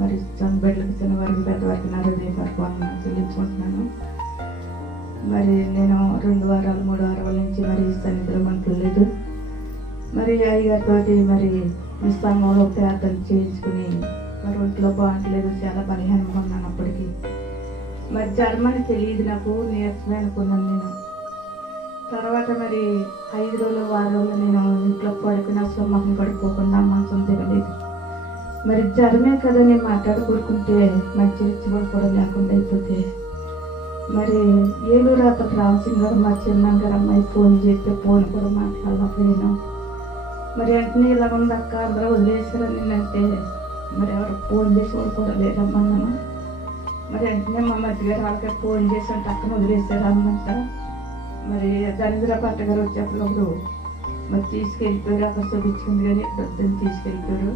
మరి బిడ్డలకు చిన్నవారికి పెద్దవారికి నా హృదయపూర్వకంగా చెల్లించుకుంటున్నాను. మరి నేను 2 వారాలు 3 వారాల నుంచి మరి సన్నిధిలో ఉండలేదు. మరి అయ్యగారితో మరి విశ్రామంలో ప్రార్థన చేయించుకుని మరి ఒంట్లో బాగుంటలేదు, చాలా బలహీనంగా ఉన్నాను. అప్పటికి మరి జర్మని తెలియదు, నాకు నీరసమే అనుకున్నాను నేను. తర్వాత మరి 5 రోజులు 6 రోజులు నేను ఇంట్లో పడుకుని అసలు మొహం కడుక్కోకుండా మంచం తినలేదు. మరి జ్వరమే కదా నేను మాట్లాడుకుంటే మంచి రిచ్చిబడి కూడా లేకుండా అయిపోతే మరి ఏలూరు అతను రామసింగ్ గారు మా చిన్న గారు అమ్మాయి ఫోన్ చేస్తే ఫోన్ కూడా మాట్లాడలేకపోయినా. మరి వెంటనే ఇలా ఉందక్క అందరూ వదిలేసారని నేనంటే మరి ఎవరు ఫోన్ చేసి వాళ్ళు కూడా లేరమ్మన్నాను. మరి వెంటనే మా మధ్య గారు వాళ్ళకి ఫోన్ చేసి అంటే అక్కడ వదిలేసారు అన్నమాట. మరి ధనిద్రపట్ట గారు వచ్చేటప్పుడు మరి తీసుకెళ్ళిపోయారు, అక్కడ చూపించుకుంది కానీ వద్దని తీసుకెళ్ళిపోయారు.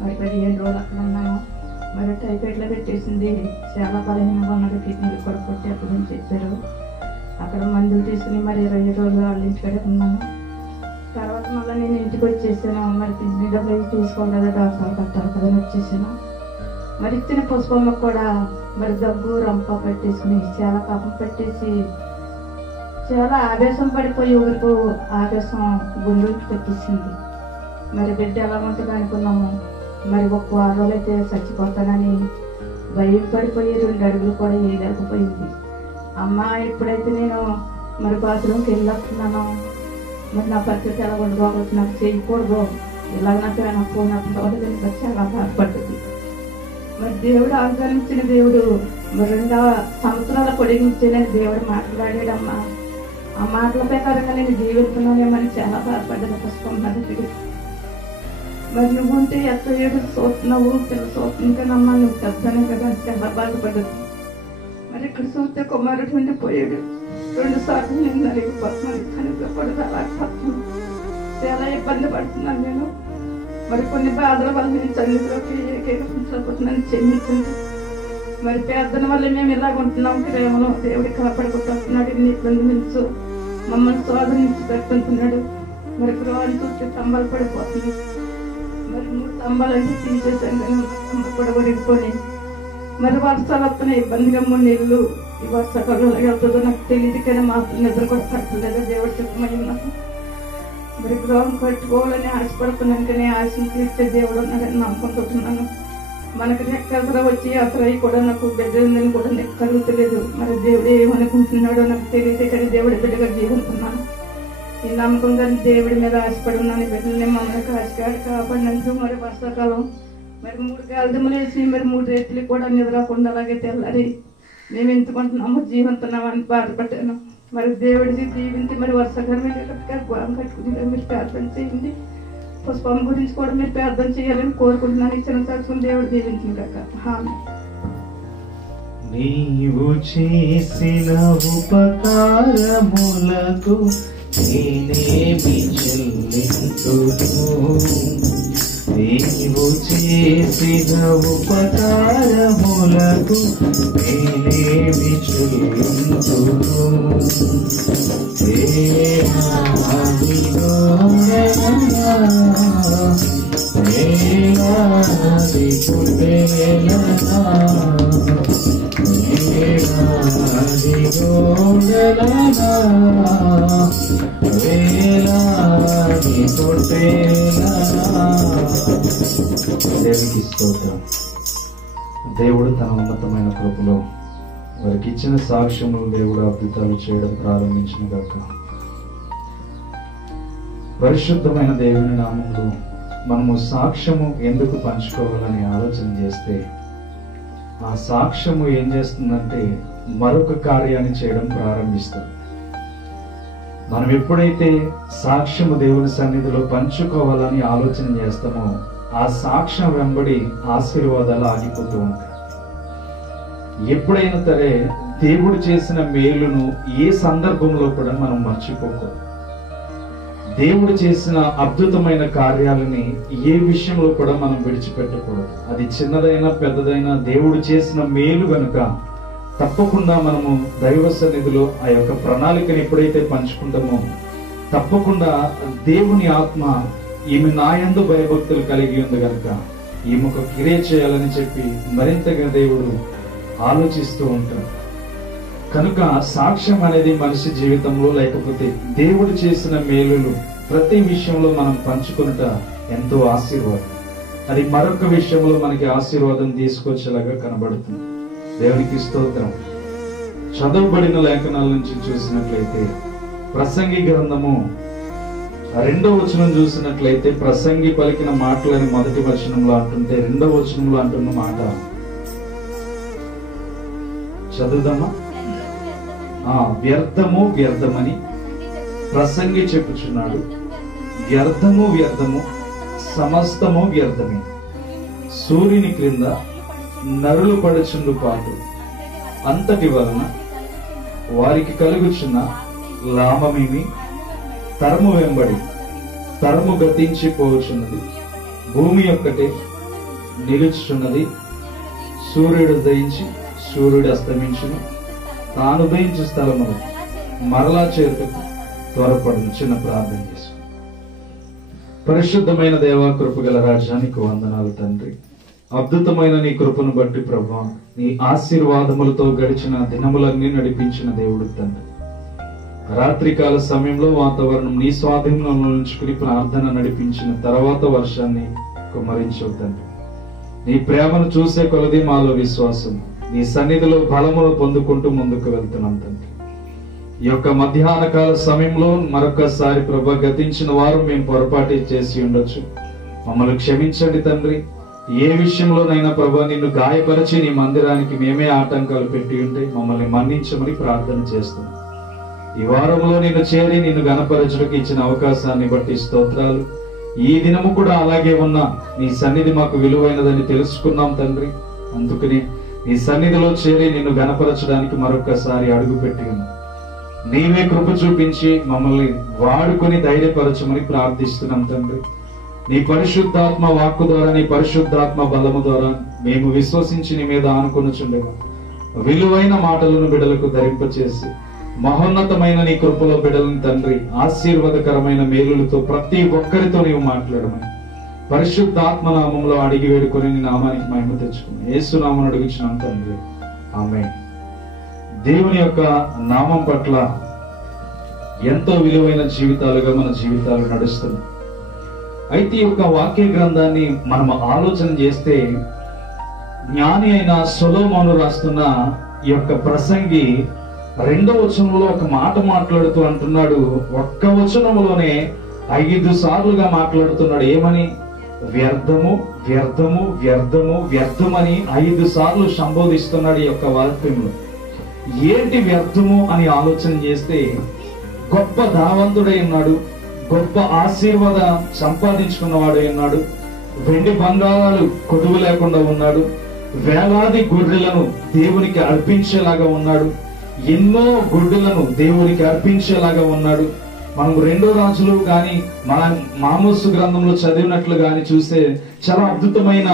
మరి 15 రోజులు అక్కడ ఉన్నాను. మరి టైఫాయిడ్లో పెట్టేసింది, చాలా బలహీనంగా ఉన్నారు, కిడ్నీలు కూడా కొట్టేస్తుందని చెప్పారు. అక్కడ మందులు తీసుకుని మరి 20 రోజులు వాళ్ళ ఇంటికాడే ఉన్నాను. తర్వాత మళ్ళీ నేను ఇంటికి వచ్చేసాను. మరి కిడ్నీ డబ్బులు తీసుకోవాలి కదా, డాక్టర్ కట్టాలి కదా అని వచ్చేసాను. మరి ఇచ్చిన పుష్పమ్మ కూడా మరి దగ్గు రంప పెట్టేసుకుని చాలా కఫం పెట్టేసి చాలా ఆవేశం పడిపోయి ఊరికి ఆవేశం గుండెకి పెట్టేసింది. మరి బిడ్డ ఎలా ఉంటుంది అనుకున్నాము. మరి 1 వారం అయితే చచ్చిపోతానని భయం పడిపోయి 2 అడుగులు కూడా వేయలేకపోయింది. అమ్మ ఎప్పుడైతే నేను మరి బాత్రూమ్కి వెళ్ళొస్తున్నాను, మరి నా పరిస్థితి ఎలా ఉండబోతుంది, నాకు చేయకూడదు, ఇలాగ నాకు పోయినప్పుడు చాలా బాధపడ్డది. మరి దేవుడు ఆహ్వానించిన దేవుడు మరి 2 సంవత్సరాల పొడిగించానని దేవుడు మాట్లాడాడమ్మా. ఆ మాటల ప్రకారంగా నేను జీవిస్తున్నానేమని చాలా బాధపడ్డది పుష్పం దగ్గరికి. మరి నువ్వు ఉంటే ఎంత ఏడు చూస్తున్నావు, చూస్తుంటానమ్మా, నువ్వు పెద్దనే కదా చాలా బాధపడ్డది. మరి ఇక్కడ చూస్తే కుమారుడు ఉండిపోయాడు. 2 సార్లు నేను నలిగిపోతున్నాను, కనుక కూడా రాలేకపోతున్నాను, చాలా ఇబ్బంది పడుతున్నాను నేను. మరి కొన్ని బాధల వల్ల నేను చంద్రులోకి ఏకీకరించలేకపోతున్నాను, క్షమించండి. మరి ప్రార్థన వల్ల మేము ఇలాగ ఉంటున్నాం, ప్రేమలో దేవుడి కాపాడుకుంటున్నాడు, ఇన్ని ఇబ్బంది నుంచి మమ్మల్ని సోదరు నుంచి పెట్టుకుంటున్నాడు. మరి గృహాన్ని చూస్తే స్తంభాలు పడిపోతుంది. మరి 3 స్తంభాలు అంటే తీసేసాను కానీ స్తంభం కూడా ఒరిగిపోయి మరి వర్షాలు వస్తున్నాయి ఇబ్బందిగా. 3 నెలలు ఈ వర్షాకాలంలో వెళ్తుందో నాకు తెలియదు, కానీ మాత్రం నిద్ర కూడా పట్టలేదు. దేవుడు చెప్పమని నాకు మరి గృహం కట్టుకోవాలని ఆశపడుతున్నాను, కానీ ఆశను తీర్చే దేవుడు ఉన్నాడని నమ్ముకుంటున్నాను. మనకు నెక్కసరా వచ్చి అసలు కూడా నాకు బిడ్డ ఉందని కూడా నెక్క కలుగుతలేదు. మరి దేవుడు ఏమనుకుంటున్నాడో నాకు తెలియదు, కానీ దేవుడి బిడ్డగా జీవిస్తున్నాను. ఈ నమ్మకం కానీ దేవుడి మీద ఆశపడి ఉన్నాను. బిడ్డల్ని మమ్మల్ని ఆశకాడు కాపాడినందుకు. మరి వర్షాకాలం మరి 3 గాలిదుమ్మలు వేసి మరి 3 రేట్లు కూడా నిద్రకుండా అలాగే తెల్లారి మేము ఎంచుకుంటున్నాము, జీవిస్తున్నామని బాధపడ్డాను. మరి దేవుడికి జీవించి మరి వర్షాకాలం గృహం కట్టుకుని మీరు ప్రార్థన చేయండి. పుష్పం గురించి కూడా మీరు ప్రార్థన చేయాలని కోరుకుంటున్నాను. ఇచ్చిన సాక్షులు దేవుడు దీవించింది కాక. హామీ. నీవు చేసిన ఉపకారములకు నేనేమి చెల్లింతును, నీవు చేసిన ఉపకారములకు నేనేమి చెల్లింతును. దేవునికి స్తోత్రం. దేవుడు తన ఉన్నతమైన కృపలో వారికి ఇచ్చిన సాక్ష్యములు దేవుడు అద్భుతాలు చేయడం ప్రారంభించిన గాక. పరిశుద్ధమైన దేవుని నామములో మనము సాక్ష్యము ఎందుకు పంచుకోవాలని ఆలోచన చేస్తే ఆ సాక్ష్యము ఏం చేస్తుందంటే మరొక కార్యాన్ని చేయడం ప్రారంభిస్తుంది. మనం ఎప్పుడైతే సాక్ష్యము దేవుని సన్నిధిలో పంచుకోవాలని ఆలోచన చేస్తామో ఆ సాక్ష్యం వెంబడి ఆశీర్వాదాలు ఆగిపోతూ ఉంటాయి. ఎప్పుడైనా సరే దేవుడు చేసిన మేలును ఏ సందర్భంలో కూడా మనం మర్చిపోకూడదు. దేవుడు చేసిన అద్భుతమైన కార్యాలని ఏ విషయంలో కూడా మనం విడిచిపెట్టకూడదు. అది చిన్నదైనా పెద్దదైనా దేవుడు చేసిన మేలు గనుక తప్పకుండా మనము దైవ సన్నిధిలో ఆ యొక్క ప్రణాళికను ఎప్పుడైతే పంచుకుంటామో తప్పకుండా దేవుని ఆత్మ ఈమె నా యందు భయభక్తులు కలిగి ఉంది కనుక ఈమెకు క్రియ చేయాలని చెప్పి మరింతగా దేవుడు ఆలోచిస్తూ ఉంటాడు. కనుక సాక్ష్యం అనేది మనిషి జీవితంలో, లేకపోతే దేవుడు చేసిన మేలులు ప్రతి విషయంలో మనం పంచుకునుట ఎంతో ఆశీర్వాదం. అది మరొక విషయంలో మనకి ఆశీర్వాదం తీసుకొచ్చేలాగా కనబడుతుంది. దేవునికి స్తోత్రం. చదవబడిన లేఖనాల నుంచి చూసినట్లయితే ప్రసంగి గ్రంథము 2వ వచనం చూసినట్లయితే ప్రసంగి పలికిన మాటలని 1వ వచనంలో అంటుంటే 2వ వచనంలో అంటున్న మాట చదువుదామా? వ్యర్థము వ్యర్థమని ప్రసంగి చెప్పుచున్నాడు. వ్యర్థము వ్యర్థము, సమస్తము వ్యర్థమే. సూర్యుని క్రింద నరులు పడుచుండు పాటు అంతటి వలన వారికి కలుగుచున్న లాభమేమి? తరము వెంబడి తరము గతించిపోవచ్చున్నది. భూమి ఒక్కటే నిలుచున్నది. సూర్యుడు ఉదయించి సూర్యుడు అస్తమించును. తాను ఉదయించే స్థలమును మరలా చేరుటకు త్వరపడును. చిన్న ప్రార్థన చేసు. పరిశుద్ధమైన దేవా, కృపగల రాజ్యానికి వందనాలు తండ్రి. అద్భుతమైన నీ కృపను బట్టి ప్రభువా, నీ ఆశీర్వాదములతో గడిచిన దినములన్నీ నడిపించిన దేవుడు తండ్రి. రాత్రికాల సమయంలో వాతావరణం నీ స్వాధీనంలో ఉంచుకుని ప్రార్థన నడిపించిన తర్వాత వర్షాన్ని కుమ్మరించవు తండ్రి. నీ ప్రేమను చూసే కొలది మాలో విశ్వాసం, నీ సన్నిధిలో బలమును పొందుకుంటూ ముందుకు వెళ్తున్నాం తండ్రి. ఈ యొక్క మధ్యాహ్న కాల సమయంలో మరొకసారి ప్రభా, గతించిన వారు మేము పొరపాటు చేసి ఉండొచ్చు. మమ్మల్ని క్షమించండి తండ్రి. ఏ విషయంలోనైనా ప్రభా నిన్ను గాయపరిచి నీ మందిరానికి మేమే ఆటంకాలు పెట్టి ఉంటే మమ్మల్ని మన్నించమని ప్రార్థన చేస్తున్నాం. ఈ వారంలో నిన్ను చేరి నిన్ను గణపరచుటకు ఇచ్చిన అవకాశాన్ని బట్టి స్తోత్రాలు. ఈ దినము కూడా అలాగే ఉన్నా నీ సన్నిధి మాకు విలువైనదని తెలుసుకున్నాం తండ్రి. అందుకని నీ సన్నిధిలో చేరి నిన్ను గణపరచడానికి మరొకసారి అడుగు పెట్టి ఉన్నాం. నీవే కృప చూపించి మమ్మల్ని వాడుకొని ధైర్యపరచమని ప్రార్థిస్తున్నాం తండ్రి. నీ పరిశుద్ధాత్మ వాక్కు ద్వారా, నీ పరిశుద్ధాత్మ బలము ద్వారా మేము విశ్వసించి నీ మీద ఆనుకొనుచుండగా విలువైన మాటలను బిడ్డలకు ధరింపచేసి మహోన్నతమైన నీ కృపలో బిడ్డలను తండ్రి ఆశీర్వాదకరమైన మేలులతో ప్రతి ఒక్కరితో నీవు మాట్లాడమని పరిశుద్ధాత్మ నామంలో అడిగి వేడుకొని నీ నామానికి మహిమ తెచ్చుకున్నాం. యేసు నామమున అడుగుచున్నాం తండ్రి, ఆమేన్. దేవుని యొక్క నామం పట్ల ఎంతో విలువైన జీవితాలుగా మన జీవితాలు నడుస్తున్నాయి. అయితే ఈ యొక్క వాక్య గ్రంథాన్ని మనం ఆలోచన చేస్తే జ్ఞాని అయిన సొలొమోను రాస్తున్న ఈ యొక్క ప్రసంగి 2వ వచనంలో ఒక మాట మాట్లాడుతూ అంటున్నాడు. ఒక్క వచనంలోనే 5 సార్లుగా మాట్లాడుతున్నాడు. ఏమని? వ్యర్థము వ్యర్థము వ్యర్థము వ్యర్థమని 5 సార్లు సంబోధిస్తున్నాడు ఈ యొక్క వాక్యంలో. ఏంటి వ్యర్థము అని ఆలోచన చేస్తే గొప్ప ధనవంతుడై ఉన్నాడు, గొప్ప ఆశీర్వాదం సంపాదించుకున్నవాడై ఉన్నాడు, వెండి బంగారాలు కొదువు లేకుండా ఉన్నాడు, వేలాది గొర్రెలను దేవునికి అర్పించేలాగా ఉన్నాడు, ఎన్నో గొడ్డులను దేవునికి అర్పించేలాగా ఉన్నాడు. మనం 2వ రాజులు గాని మన ఆమోసు గ్రంథంలో చదివినట్లు గాని చూస్తే చాలా అద్భుతమైన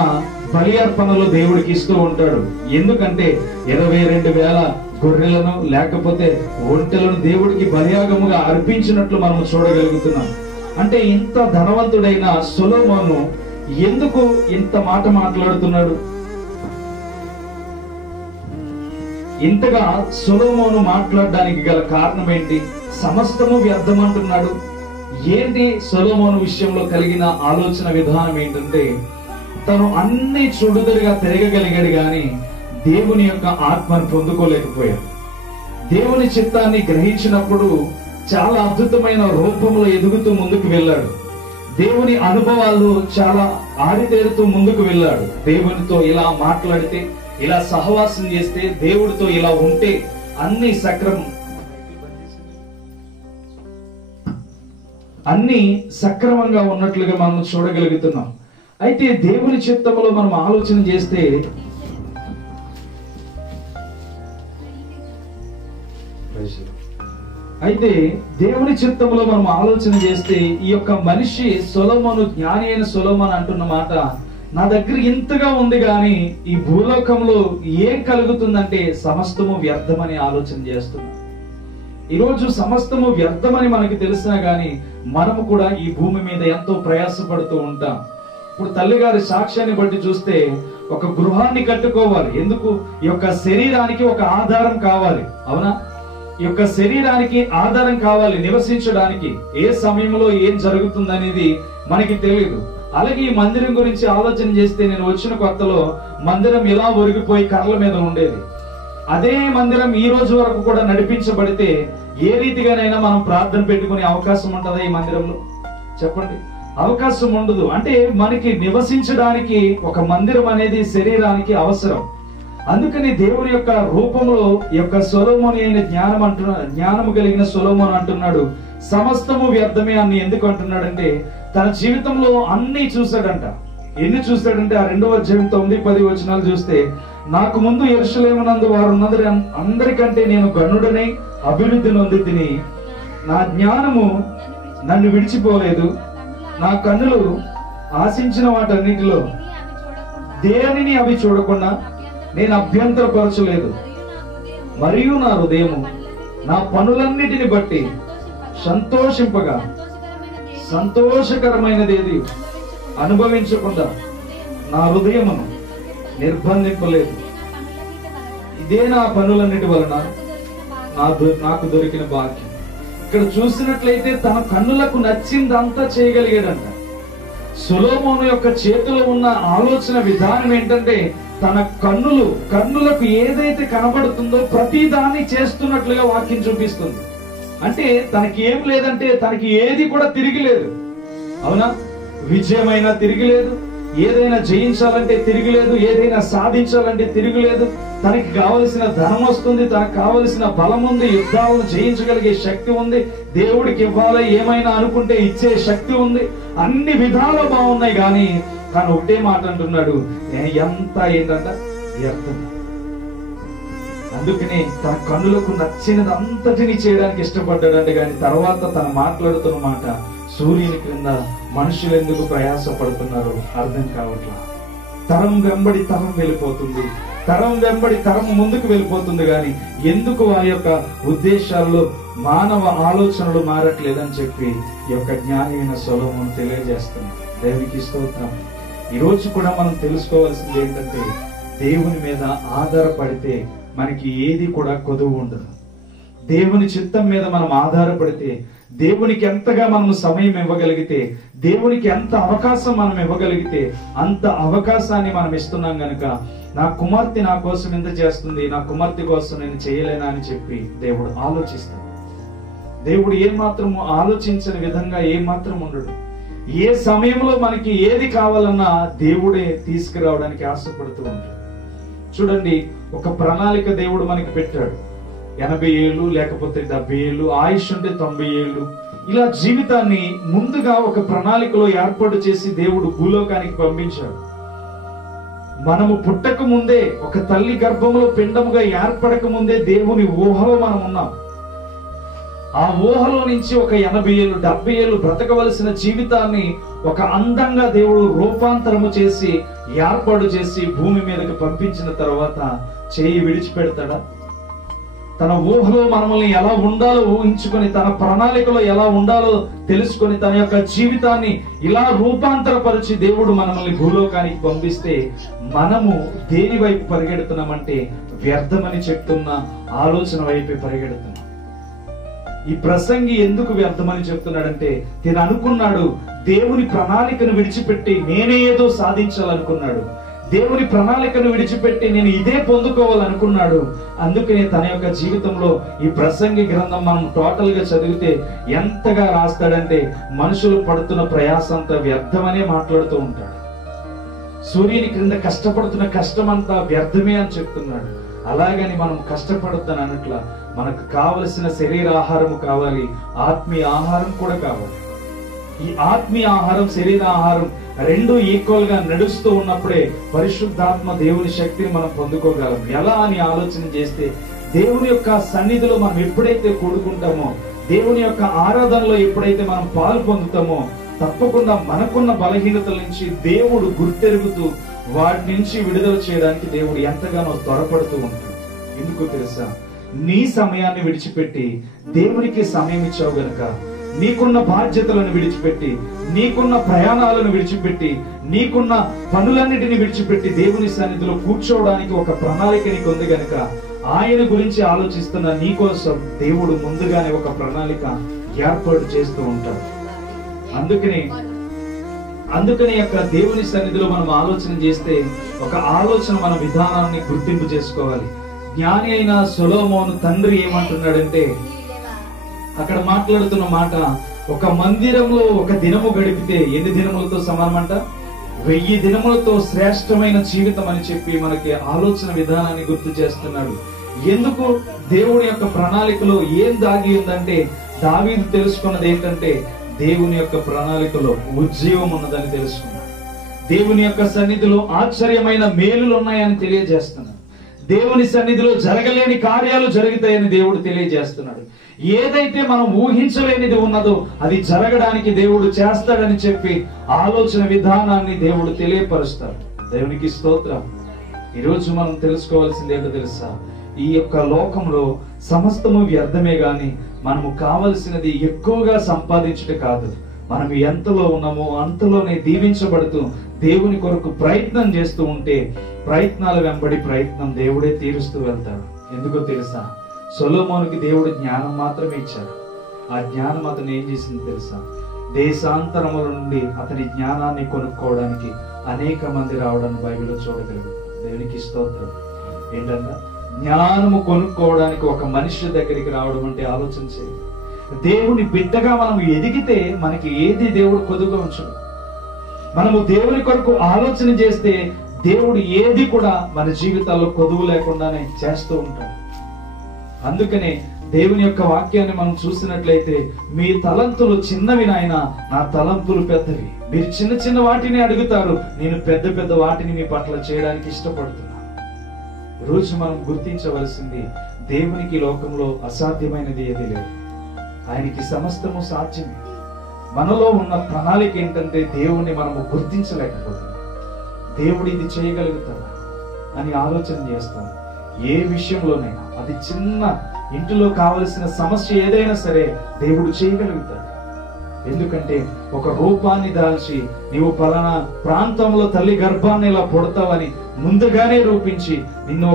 బలి అర్పణలు దేవుడికి ఇస్తూ ఉంటాడు. ఎందుకంటే 22,000 గొర్రెలను లేకపోతే ఒంటెలను దేవుడికి బలియాగముగా అర్పించినట్లు మనం చూడగలుగుతున్నాం. అంటే ఇంత ధనవంతుడైన సొలొమోను ఎందుకు ఇంత మాట మాట్లాడుతున్నాడు? ఇంతగా సొలొమోను మాట్లాడడానికి గల కారణం ఏంటి? సమస్తము వ్యర్థం అంటున్నాడు. ఏంటి సొలొమోను విషయంలో కలిగిన ఆలోచన విధానం ఏంటంటే, తను అన్ని చుడుదరిగా తిరగగలిగాడు గాని దేవుని యొక్క ఆత్మను పొందుకోలేకపోయాడు. దేవుని చిత్తాన్ని గ్రహించినప్పుడు చాలా అద్భుతమైన రూపంలో ఎదుగుతూ ముందుకు వెళ్ళాడు. దేవుని అనుభవాలు చాలా ఆరితేరుతూ ముందుకు వెళ్ళాడు. దేవునితో ఇలా మాట్లాడితే, ఇలా సహవాసం చేస్తే, దేవుడితో ఇలా ఉంటే అన్ని సక్రమంగా ఉన్నట్లుగా మనం చూడగలుగుతున్నాం. అయితే దేవుని చిత్తములో మనం ఆలోచన చేస్తే ఈ యొక్క మనిషి సొలొమోను, జ్ఞాని అయిన సొలొమోను అంటున్న మాట, నా దగ్గర ఇంతగా ఉంది గాని ఈ భూలోకంలో ఏం కలుగుతుందంటే సమస్తము వ్యర్థమని ఆలోచన చేస్తున్నా. ఈరోజు సమస్తము వ్యర్థమని మనకి తెలిసినా గాని మనము కూడా ఈ భూమి మీద ఎంతో ప్రయాసపడుతూ ఉంటాం. ఇప్పుడు తల్లిగారి సాక్ష్యాన్ని బట్టి చూస్తే ఒక గృహాన్ని కట్టుకోవాలి. ఎందుకు? ఈ యొక్క శరీరానికి ఒక ఆధారం కావాలి. అవునా? ఈ యొక్క శరీరానికి ఆధారం కావాలి నివసించడానికి. ఏ సమయంలో ఏం జరుగుతుందనేది మనకి తెలియదు. అలాగే ఈ మందిరం గురించి ఆలోచన చేస్తే, నేను వచ్చిన కొత్తలో మందిరం ఇలా ఒరిగిపోయి కర్రల మీద ఉండేది. అదే మందిరం ఈ రోజు వరకు కూడా నడిపించబడితే ఏ రీతిగానైనా మనం ప్రార్థన పెట్టుకునే అవకాశం ఉంటుందా ఈ మందిరంలో? చెప్పండి. అవకాశం ఉండదు. అంటే మనకి నివసించడానికి ఒక మందిరం అనేది శరీరానికి అవసరం. అందుకని దేవుని యొక్క రూపంలో ఈ యొక్క సొలొమోను అయిన జ్ఞానము కలిగిన సొలొమోను అంటున్నాడు, సమస్తము వ్యర్థమే అని. ఎందుకు అంటున్నాడంటే, తన జీవితంలో అన్ని చూశాడంట. ఎన్ని చూశాడంటే, ఆ 2వ అధ్యాయం 9-10 వచనాలు చూస్తే, నాకు ముందు యెరూషలేమునందు వారు అందరికంటే నేను గనుడనై అభివృద్ధి నొంది తిని, నా జ్ఞానము నన్ను విడిచిపోలేదు, నా కన్నులు ఆశించిన వాటన్నిటిలో దేనిని అవి చూడకుండా నేను అభ్యంతరపరచలేదు, మరియు నా హృదయము నా పనులన్నిటిని బట్టి సంతోషింపగా సంతోషకరమైనదేది అనుభవించకుండా నా హృదయమును నిర్బంధింపలేదు. ఇదే నా పనులన్నిటి వలన నాకు దొరికిన భాగ్యం. ఇక్కడ చూసినట్లయితే తన కన్నులకు నచ్చిందంతా చేయగలిగాడంట. సొలొమోను యొక్క చేతిలో ఉన్న ఆలోచన విధానం ఏంటంటే, తన కన్నులకు ఏదైతే కనబడుతుందో ప్రతి దాన్ని చేస్తున్నట్లుగా వాక్యం చూపిస్తుంది. అంటే తనకి ఏం లేదంటే, తనకి ఏది కూడా తిరిగి లేదు. అవునా? విజయమైనా తిరిగి లేదు, ఏదైనా జయించాలంటే తిరిగి లేదు, ఏదైనా సాధించాలంటే తిరిగి లేదు. తనకి కావలసిన ధనం వస్తుంది, తనకు కావలసిన బలం ఉంది, యుద్ధాలను జయించగలిగే శక్తి ఉంది, దేవుడికి ఇవ్వాలి ఏమైనా అనుకుంటే ఇచ్చే శక్తి ఉంది, అన్ని విధాలు బాగున్నాయి. కానీ తను ఒకటే మాట అంటున్నాడు, ఎంత ఏంటంట వ్యర్థం. అందుకని తన కన్నులకు నచ్చినది అంతటిని చేయడానికి ఇష్టపడ్డాడంటే, కానీ తర్వాత తను మాట్లాడుతున్న మాట, సూర్యుని క్రింద మనుషులు ఎందుకు ప్రయాస పడుతున్నారు అర్థం కావట్లా. తరం వెంబడి తరం వెళ్ళిపోతుంది, తరం వెంబడి తరం ముందుకు వెళ్ళిపోతుంది, కానీ ఎందుకు వారి యొక్క ఉద్దేశాల్లో మానవ ఆలోచనలు మారట్లేదని చెప్పి ఈ యొక్క జ్ఞానమైన సొలొమోను తెలియజేస్తుంది. దేవునికి స్తోత్రం. ఈ రోజు కూడా మనం తెలుసుకోవాల్సింది ఏంటంటే, దేవుని మీద ఆధారపడితే మనకి ఏది కూడా కొదువు ఉండదు. దేవుని చిత్తం మీద మనం ఆధారపడితే, దేవునికి ఎంతగా మనం సమయం ఇవ్వగలిగితే, దేవునికి ఎంత అవకాశం మనం ఇవ్వగలిగితే అంత అవకాశాన్ని మనం ఇస్తున్నాం గనుక, నా కుమార్తె నా కోసం ఎంత చేస్తుంది, నా కుమార్తె కోసం నేను చేయలేనా అని చెప్పి దేవుడు ఆలోచిస్తాడు. దేవుడు ఏమాత్రము ఆలోచించని విధంగా ఏమాత్రం ఉండడు. ఏ సమయంలో మనకి ఏది కావాలన్నా దేవుడే తీసుకురావడానికి ఆశపడుతూ ఉంటాడు. చూడండి, ఒక ప్రణాళిక దేవుడు మనకి పెట్టాడు. 80 ఏళ్ళు లేకపోతే 70 ఏళ్ళు, ఆయుష్ ఉంటే 90 ఏళ్ళు, ఇలా జీవితాన్ని ముందుగా ఒక ప్రణాళికలో ఏర్పాటు చేసి దేవుడు భూలోకానికి పంపించాడు. మనము పుట్టక ముందే, ఒక తల్లి గర్భంలో పిండముగా ఏర్పడక ముందే దేవుని ఊహలో మనం ఉన్నాం. ఆ ఊహలో నుంచి ఒక 80 ఏళ్ళు 70 ఏళ్ళు బ్రతకవలసిన జీవితాన్ని ఒక అందంగా దేవుడు రూపాంతరము చేసి ఏర్పాటు చేసి భూమి మీదకి పంపించిన తర్వాత చేయి విడిచిపెడతాడా? తన ఊహలో మనల్ని ఎలా ఉండాలో ఊహించుకొని, తన ప్రణాళికలో ఎలా ఉండాలో తెలుసుకొని, తన యొక్క జీవితాన్ని ఇలా రూపాంతరపరిచి దేవుడు మనల్ని భూలోకానికి పంపిస్తే మనము దేని వైపు పరిగెడుతున్నామంటే వ్యర్థమని చెప్తున్న ఆలోచన వైపే పరిగెడుతున్నాం. ఈ ప్రసంగి ఎందుకు వ్యర్థమని చెప్తున్నాడంటే, తిను అనుకున్నాడు దేవుని ప్రణాళికను విడిచిపెట్టి నేనే ఏదో సాధించాలనుకున్నాడు. దేవుని ప్రణాళికను విడిచిపెట్టి నేను ఇదే పొందుకోవాలనుకున్నాడు. అందుకనే తన యొక్క జీవితంలో ఈ ప్రసంగి గ్రంథం మనం టోటల్ గా చదివితే ఎంతగా రాస్తాడంటే, మనుషులు పడుతున్న ప్రయాసంతా వ్యర్థమనే మాట్లాడుతూ ఉంటాడు. సూర్యుని క్రింద కష్టపడుతున్న కష్టమంతా వ్యర్థమే అని చెప్తున్నాడు. అలాగని మనం కష్టపడొద్దని అన్నట్ల మనకు కావలసిన శరీర ఆహారం కావాలి, ఆత్మీయ ఆహారం కూడా కావాలి. ఈ ఆత్మీయ ఆహారం, శరీర ఆహారం రెండు ఈక్వల్ గా నడుస్తూ ఉన్నప్పుడే పరిశుద్ధాత్మ దేవుని శక్తిని మనం పొందుకోగలం. ఎలా అని ఆలోచన చేస్తే, దేవుని యొక్క సన్నిధిలో మనం ఎప్పుడైతే కూడుకుంటామో, దేవుని యొక్క ఆరాధనలో ఎప్పుడైతే మనం పాలు పొందుతామో, తప్పకుండా మనకున్న బలహీనతల నుంచి దేవుడు గుర్తెరుగుతూ వాటి నుంచి విడుదల చేయడానికి దేవుడు ఎంతగానో త్వరపడుతూ ఉంటాడు. ఎందుకు తెలుసా? నీ సమయాన్ని విడిచిపెట్టి దేవునికి సమయం ఇచ్చావు గనుక నీకున్న బాధ్యతలను విడిచిపెట్టి, నీకున్న ప్రయాణాలను విడిచిపెట్టి, నీకున్న పనులన్నిటిని విడిచిపెట్టి దేవుని సన్నిధిలో కూర్చోవడానికి ఒక ప్రణాళిక నీకు ఉంది గనుక ఆయన గురించి ఆలోచిస్తున్న నీ కోసం దేవుడు ముందుగానే ఒక ప్రణాళిక ఏర్పాటు చేస్తూ ఉంటాడు. అందుకని యొక్క దేవుని సన్నిధిలో మనం ఆలోచన చేస్తే ఒక ఆలోచన మన విధానాన్ని గుర్తింపు చేసుకోవాలి. జ్ఞాని అయిన సొలొమోను తండ్రి ఏమంటున్నాడంటే, అక్కడ మాట్లాడుతున్న మాట, ఒక మందిరంలో ఒక దినము గడిపితే ఎన్ని దినములతో సమానమంట? 1000 దినములతో శ్రేష్టమైన జీవితం అని చెప్పి మనకి ఆలోచన విధానాన్ని గుర్తు చేస్తున్నాడు. ఎందుకు? దేవుని యొక్క ప్రణాళికలో ఏం దాగి ఉందంటే, దావీదు తెలుసుకున్నది ఏంటంటే, దేవుని యొక్క ప్రణాళికలో ఉజ్జీవం ఉన్నదని తెలుసుకున్నాడు. దేవుని యొక్క సన్నిధిలో ఆశ్చర్యమైన మేలులు ఉన్నాయని తెలియజేస్తున్నాడు. దేవుని సన్నిధిలో జరగలేని కార్యాలు జరుగుతాయని దేవుడు తెలియజేస్తున్నాడు. ఏదైతే మనం ఊహించలేనిది ఉన్నదో అది జరగడానికి దేవుడు చేస్తాడని చెప్పి ఆలోచన విధానాన్ని దేవుడు తెలియపరుస్తాడు. దేవునికి స్తోత్రం. ఈరోజు మనం తెలుసుకోవాల్సింది ఏంటో తెలుసా? ఈ యొక్క లోకంలో సమస్తము వ్యర్థమే గాని మనము కావలసినది ఎక్కువగా సంపాదించుట కాదు. మనం ఎంతలో ఉన్నామో అంతలోనే దీవించబడుతూ దేవుని కొరకు ప్రయత్నం చేస్తూ ఉంటే ప్రయత్నాల వెంబడి ప్రయత్నం దేవుడే తీరుస్తూ వెళ్తాడు. ఎందుకో తెలుసా? సొలొమోనుకి దేవుడు జ్ఞానం మాత్రమే ఇచ్చాడు. ఆ జ్ఞానం అతను ఏం చేసింది తెలుసా? దేశాంతరముల నుండి అతని జ్ఞానాన్ని కొనుక్కోవడానికి అనేక మంది రావడం బైబిల్లో చూడగలరు. దేవునికి స్తోత్రం. ఏంటంటే జ్ఞానము కొనుక్కోవడానికి ఒక మనిషి దగ్గరికి రావడం అంటే ఆలోచన చేయాలి. దేవుని బిడ్డగా మనం ఎదిగితే మనకి ఏది దేవుడు కొదువుగా ఉంచడు. మనము దేవుని కొరకు ఆలోచన చేస్తే దేవుడు ఏది కూడా మన జీవితాల్లో కొదువు లేకుండానే చేస్తూ ఉంటాడు. అందుకనే దేవుని యొక్క వాక్యాన్ని మనం చూసినట్లయితే, మీ తలంతులు చిన్నవి నాయన, నా తలంపులు పెద్దవి. మీరు చిన్న చిన్న వాటిని అడుగుతారు, నేను పెద్ద పెద్ద వాటిని మీ పట్ల చేయడానికి ఇష్టపడుతున్నాను. రోజు మనం గుర్తించవలసింది, దేవునికి లోకంలో అసాధ్యమైనది ఏది లేదు. ఆయనకి సమస్తము సాధ్యమే. మనలో ఉన్న ప్రణాళిక ఏంటంటే దేవుణ్ణి మనము గుర్తించలేకపోతున్నాం. దేవుడు ఇది చేయగలుగుతాడా అని ఆలోచన చేస్తాం. ఏ విషయంలోనైనా, అది చిన్న ఇంటిలో కావలసిన సమస్య ఏదైనా సరే దేవుడు చేయగలుగుతాడు. ఎందుకంటే ఒక రూపాన్ని దాల్చి నీవు పలానా ప్రాంతంలో తల్లి గర్భాన్ని ఇలా పుడతావని ముందుగానే రూపించి నిన్ను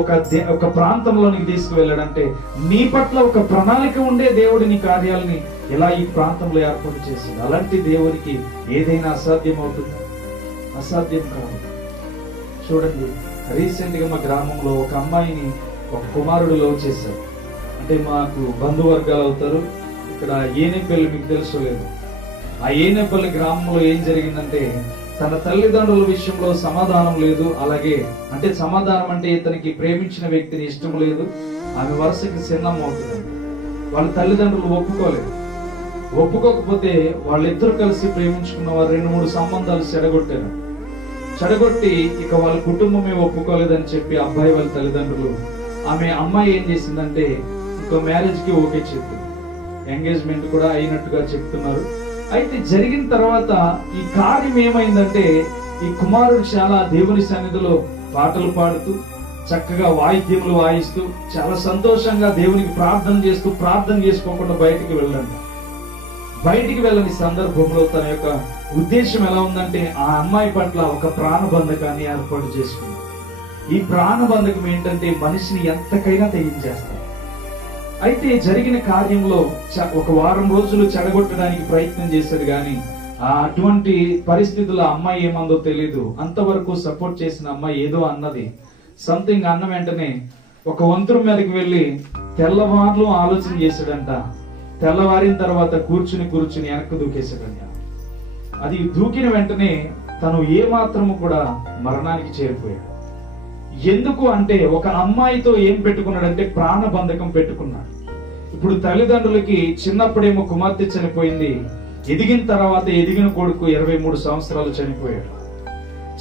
ఒక ప్రాంతంలోనికి తీసుకువెళ్ళడంటే నీ పట్ల ఒక ప్రణాళిక ఉండే దేవుడు నీ కార్యాలని ఎలా ఈ ప్రాంతంలో ఏర్పాటు చేసింది. అలాంటి దేవునికి ఏదైనా అసాధ్యం అవుతుంది? అసాధ్యం కాదు. చూడండి, రీసెంట్ గా మా గ్రామంలో ఒక అమ్మాయిని ఒక కుమారుడు లవ్ చేశారు. అంటే మాకు బంధువర్గాలు అవుతారు. ఇక్కడ ఏనేపల్లి మీకు తెలుసు లేదు. ఆ ఏనేపల్లి గ్రామంలో ఏం జరిగిందంటే, తన తల్లిదండ్రుల విషయంలో సమాధానం లేదు. అలాగే అంటే సమాధానం అంటే ఇతనికి ప్రేమించిన వ్యక్తిని ఇష్టం లేదు, ఆమె వరుసకి చిన్నం అవుతుందండి. వాళ్ళ తల్లిదండ్రులు ఒప్పుకోలేదు. ఒప్పుకోకపోతే వాళ్ళిద్దరు కలిసి ప్రేమించుకున్న వారు 2-3 సంబంధాలు చెడగొట్టారు. చెడగొట్టి ఇక వాళ్ళ కుటుంబమే ఒప్పుకోలేదని చెప్పి అబ్బాయి వాళ్ళ తల్లిదండ్రులు, అమ్మాయి ఏం చేసిందంటే ఇంకో మ్యారేజ్ కి ఓకే చెప్పింది. ఎంగేజ్మెంట్ కూడా అయినట్టుగా చెప్తున్నారు. అయితే జరిగిన తర్వాత ఈ కార్యం ఏమైందంటే, ఈ కుమారుడు చాలా దేవుని సన్నిధిలో పాటలు పాడుతూ చక్కగా వాయిద్యములు వాయిస్తూ చాలా సంతోషంగా దేవునికి ప్రార్థన చేస్తూ ప్రార్థన చేసుకోకుండా బయటికి వెళ్ళండి. బయటికి వెళ్ళని సందర్భంలో తన యొక్క ఉద్దేశం ఎలా ఉందంటే, ఆ అమ్మాయి పట్ల ఒక ప్రాణబంధకాన్ని ఏర్పాటు చేసుకుంది. ఈ ప్రాణబంధకం ఏంటంటే మనిషిని ఎంతకైనా తెగించేస్తారు. అయితే జరిగిన కార్యంలో ఒక వారం రోజులు చెడగొట్టడానికి ప్రయత్నం చేశాడు కానీ అటువంటి పరిస్థితుల్లో అమ్మాయి ఏమందో తెలీదు. అంతవరకు సపోర్ట్ చేసిన అమ్మాయి ఏదో అన్నది, సంథింగ్ అన్న వెంటనే ఒక వంతుల మీదకి వెళ్ళి తెల్లవార్లు ఆలోచన చేశాడంట. తెల్లవారిన తర్వాత కూర్చుని వెనక్కి దూకేశాడంట. అది దూకిన వెంటనే తను ఏమాత్రము కూడా మరణానికి చేరిపోయాడు. ఎందుకు అంటే ఒక అమ్మాయితో ఏం పెట్టుకున్నాడంటే ప్రాణబంధకం పెట్టుకున్నాడు. ఇప్పుడు తల్లిదండ్రులకి చిన్నప్పుడేమో కుమార్తె చనిపోయింది, ఎదిగిన తర్వాత ఎదిగిన కొడుకు 23 సంవత్సరాలు చనిపోయాడు.